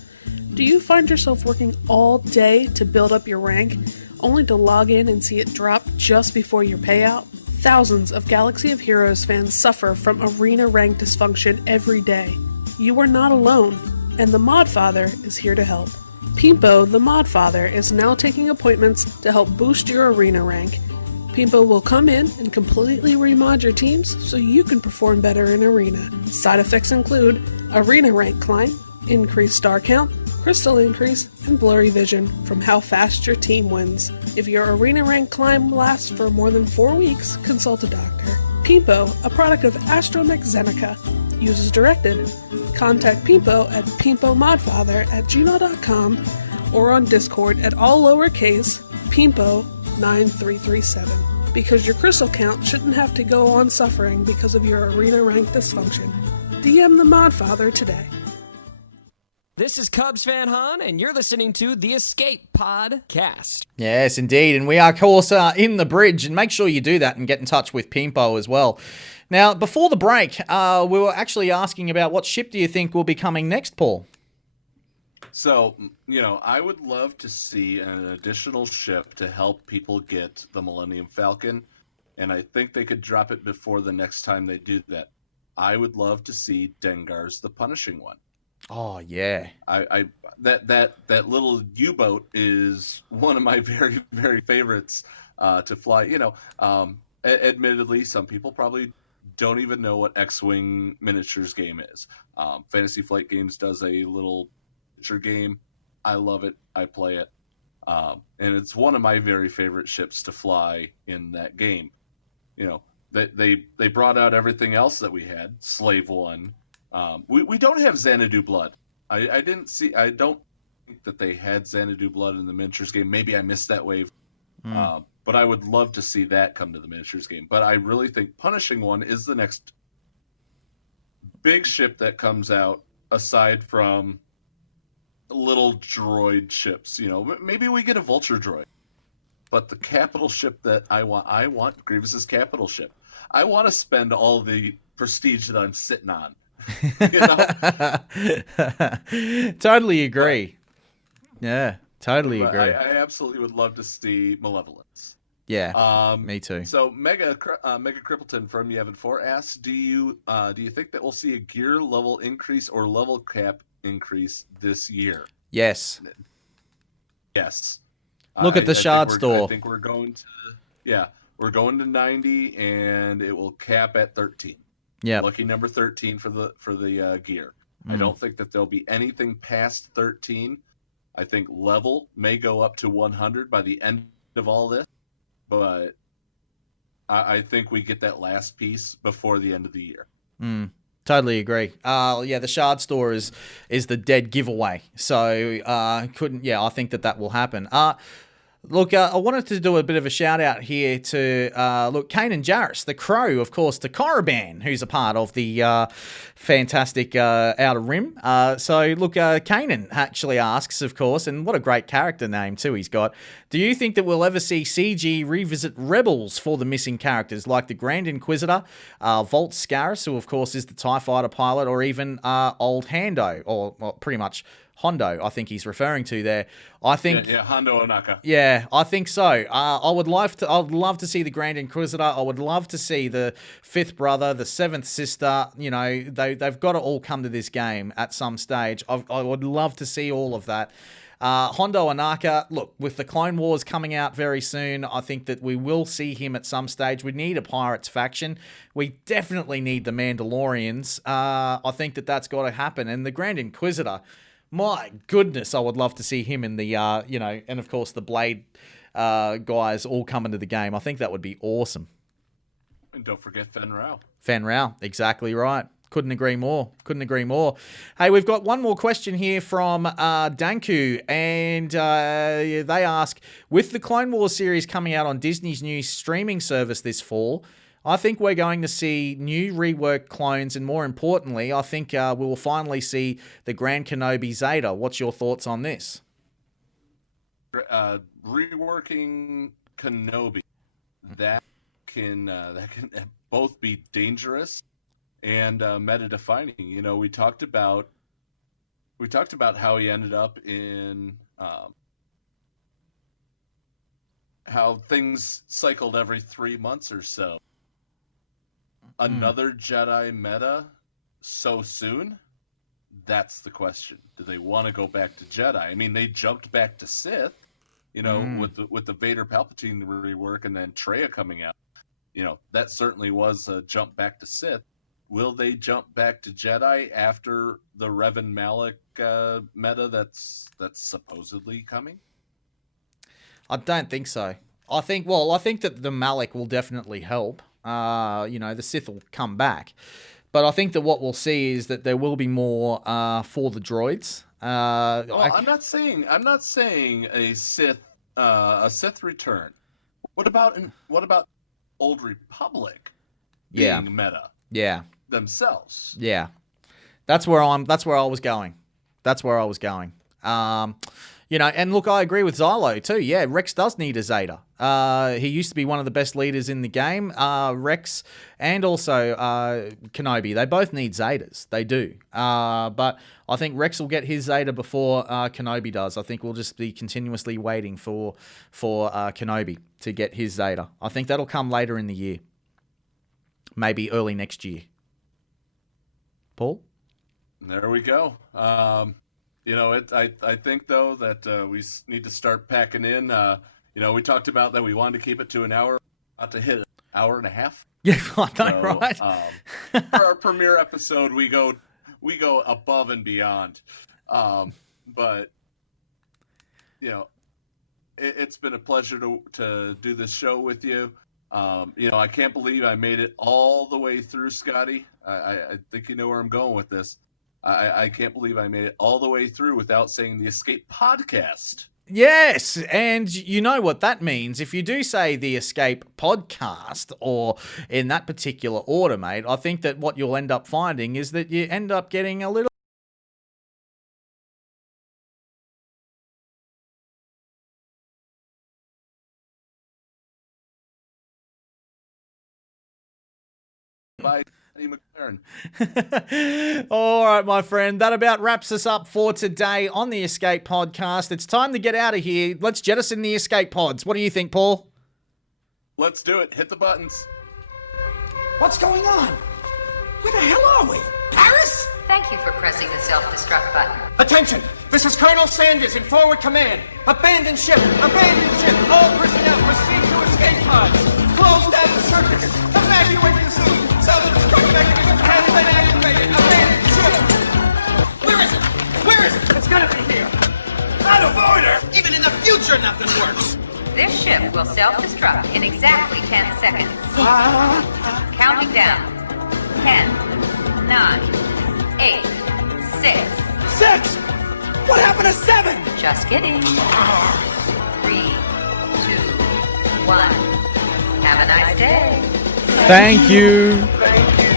Do you find yourself working all day to build up your rank, only to log in and see it drop just before your payout? Thousands of Galaxy of Heroes fans suffer from Arena rank dysfunction every day. You are not alone, and the Modfather is here to help. Pimpo, the Modfather, is now taking appointments to help boost your Arena rank. Pimpo will come in and completely remod your teams so you can perform better in Arena. Side effects include Arena rank climb, increased star count, crystal increase, and blurry vision from how fast your team wins. If your Arena rank climb lasts for more than 4 weeks, consult a doctor. Pimpo, a product of Astromech Zeneca. Use as directed. Contact Pimpo at pimpomodfather@gmail.com or on Discord at all lowercase Pimpo9337. Because your crystal count shouldn't have to go on suffering because of your Arena rank dysfunction. DM the Modfather today. This is CubsFanHan, and you're listening to the Escape Podcast. Yes, indeed. And we are, of course, in the bridge. And make sure you do that and get in touch with Pimpo as well. Now, before the break, we were actually asking about what ship do you think will be coming next, Paul? So, I would love to see an additional ship to help people get the Millennium Falcon. And I think they could drop it before the next time they do that. I would love to see Dengar's The Punishing One. Oh yeah, that little U-boat is one of my very, very favorites to fly. Admittedly, some people probably don't even know what X-Wing miniatures game is. Fantasy Flight Games does a little miniature game. I love it. I play it, and it's one of my very favorite ships to fly in that game. They brought out everything else that we had. Slave One. We don't have Xanadu Blood. I don't think that they had Xanadu Blood in the miniatures game. Maybe I missed that wave. But I would love to see that come to the miniatures game. But I really think Punishing One is the next big ship that comes out aside from little droid ships. Maybe we get a Vulture droid. But the capital ship that I want Grievous's capital ship. I want to spend all the prestige that I'm sitting on. Totally agree. Yeah, totally agree. I absolutely would love to see Malevolence. Yeah, me too. So Mega Crippleton from Yevon4 asks, do you think that we'll see a gear level increase or level cap increase this year? Yes. Look at the shard store. I think we're going to 90 and it will cap at 13. Yeah, lucky number 13 for the gear. I don't think that there'll be anything past 13. I think level may go up to 100 by the end of all this, but I think we get that last piece before the end of the year. Totally agree. The Shard store is the dead giveaway. So I think that will happen. Look, I wanted to do a bit of a shout out here to, Kanan Jarrus, the Crow, of course, to Korriban, who's a part of the fantastic Outer Rim. Kanan actually asks, of course, and what a great character name too he's got, do you think that we'll ever see CG revisit Rebels for the missing characters like the Grand Inquisitor, Volt Scaris, who of course is the TIE Fighter pilot, or even old Hando, or pretty much Hondo, I think he's referring to there. I think, Hondo Ohnaka. Yeah, I think so. I'd love to see the Grand Inquisitor. I would love to see the fifth brother, the seventh sister. You know, they've got to all come to this game at some stage. I would love to see all of that. Hondo Ohnaka, look, with the Clone Wars coming out very soon, I think that we will see him at some stage. We need a Pirates faction. We definitely need the Mandalorians. I think that that's got to happen. And the Grand Inquisitor, my goodness, I would love to see him in the, and of course the Blade guys all come into the game. I think that would be awesome. And don't forget Fen Rao. Fen Rao, exactly right. Couldn't agree more. Hey, we've got one more question here from Danku, and they ask, with the Clone Wars series coming out on Disney's new streaming service this fall, I think we're going to see new reworked clones, and more importantly, I think we will finally see the Grand Kenobi Zeta. What's your thoughts on this? Reworking Kenobi, that can both be dangerous and meta-defining. You know, we talked about how he ended up in how things cycled every 3 months or so. Another Jedi meta so soon? That's the question. Do they want to go back to Jedi? I mean, they jumped back to Sith, with the Vader Palpatine rework, and then Traya coming out. You know, that certainly was a jump back to Sith. Will they jump back to Jedi after the Revan Malak meta that's supposedly coming? I don't think so. I think that the Malak will definitely help. The Sith will come back. But I think that what we'll see is that there will be more for the droids. I'm not saying a Sith return. What about Old Republic being meta? Yeah. Themselves. Yeah. That's where I was going. And look, I agree with Xylo too. Yeah, Rex does need a Zeta. He used to be one of the best leaders in the game. Rex and also Kenobi, they both need Zetas. They do. But I think Rex will get his Zeta before Kenobi does. I think we'll just be continuously waiting for Kenobi to get his Zeta. I think that'll come later in the year. Maybe early next year. Paul? There we go. I think, though, that we need to start packing in. We talked about that we wanted to keep it to an hour, about to hit an hour and a half. Yeah, I know, right? For our premiere episode, we go above and beyond. But, it's been a pleasure to do this show with you. I can't believe I made it all the way through, Scotty. I think you know where I'm going with this. I can't believe I made it all the way through without saying the Escape Podcast. Yes, and you know what that means. If you do say the Escape Podcast, or in that particular order, mate, I think that what you'll end up finding is that you end up getting a little by McLaren. All right, my friend. That about wraps us up for today on the Escape Podcast. It's time to get out of here. Let's jettison the Escape Pods. What do you think, Paul? Let's do it. Hit the buttons. What's going on? Where the hell are we? Paris? Thank you for pressing the self-destruct button. Attention! This is Colonel Sanders in forward command. Abandon ship! Abandon ship! All personnel proceed to escape pods. Close down the circuits. Evacuate the suit. Self-destruct mechanism has been activated. Abandon ship! Where is it? Where is it? It's gotta be here. Out of order! Even in the future, nothing works. This ship will self-destruct in exactly 10 seconds. Counting down. 10, 9, 8, 6. 6! What happened to 7? Just kidding. 3, 2, 1. Have a nice day. Thank you. Thank you.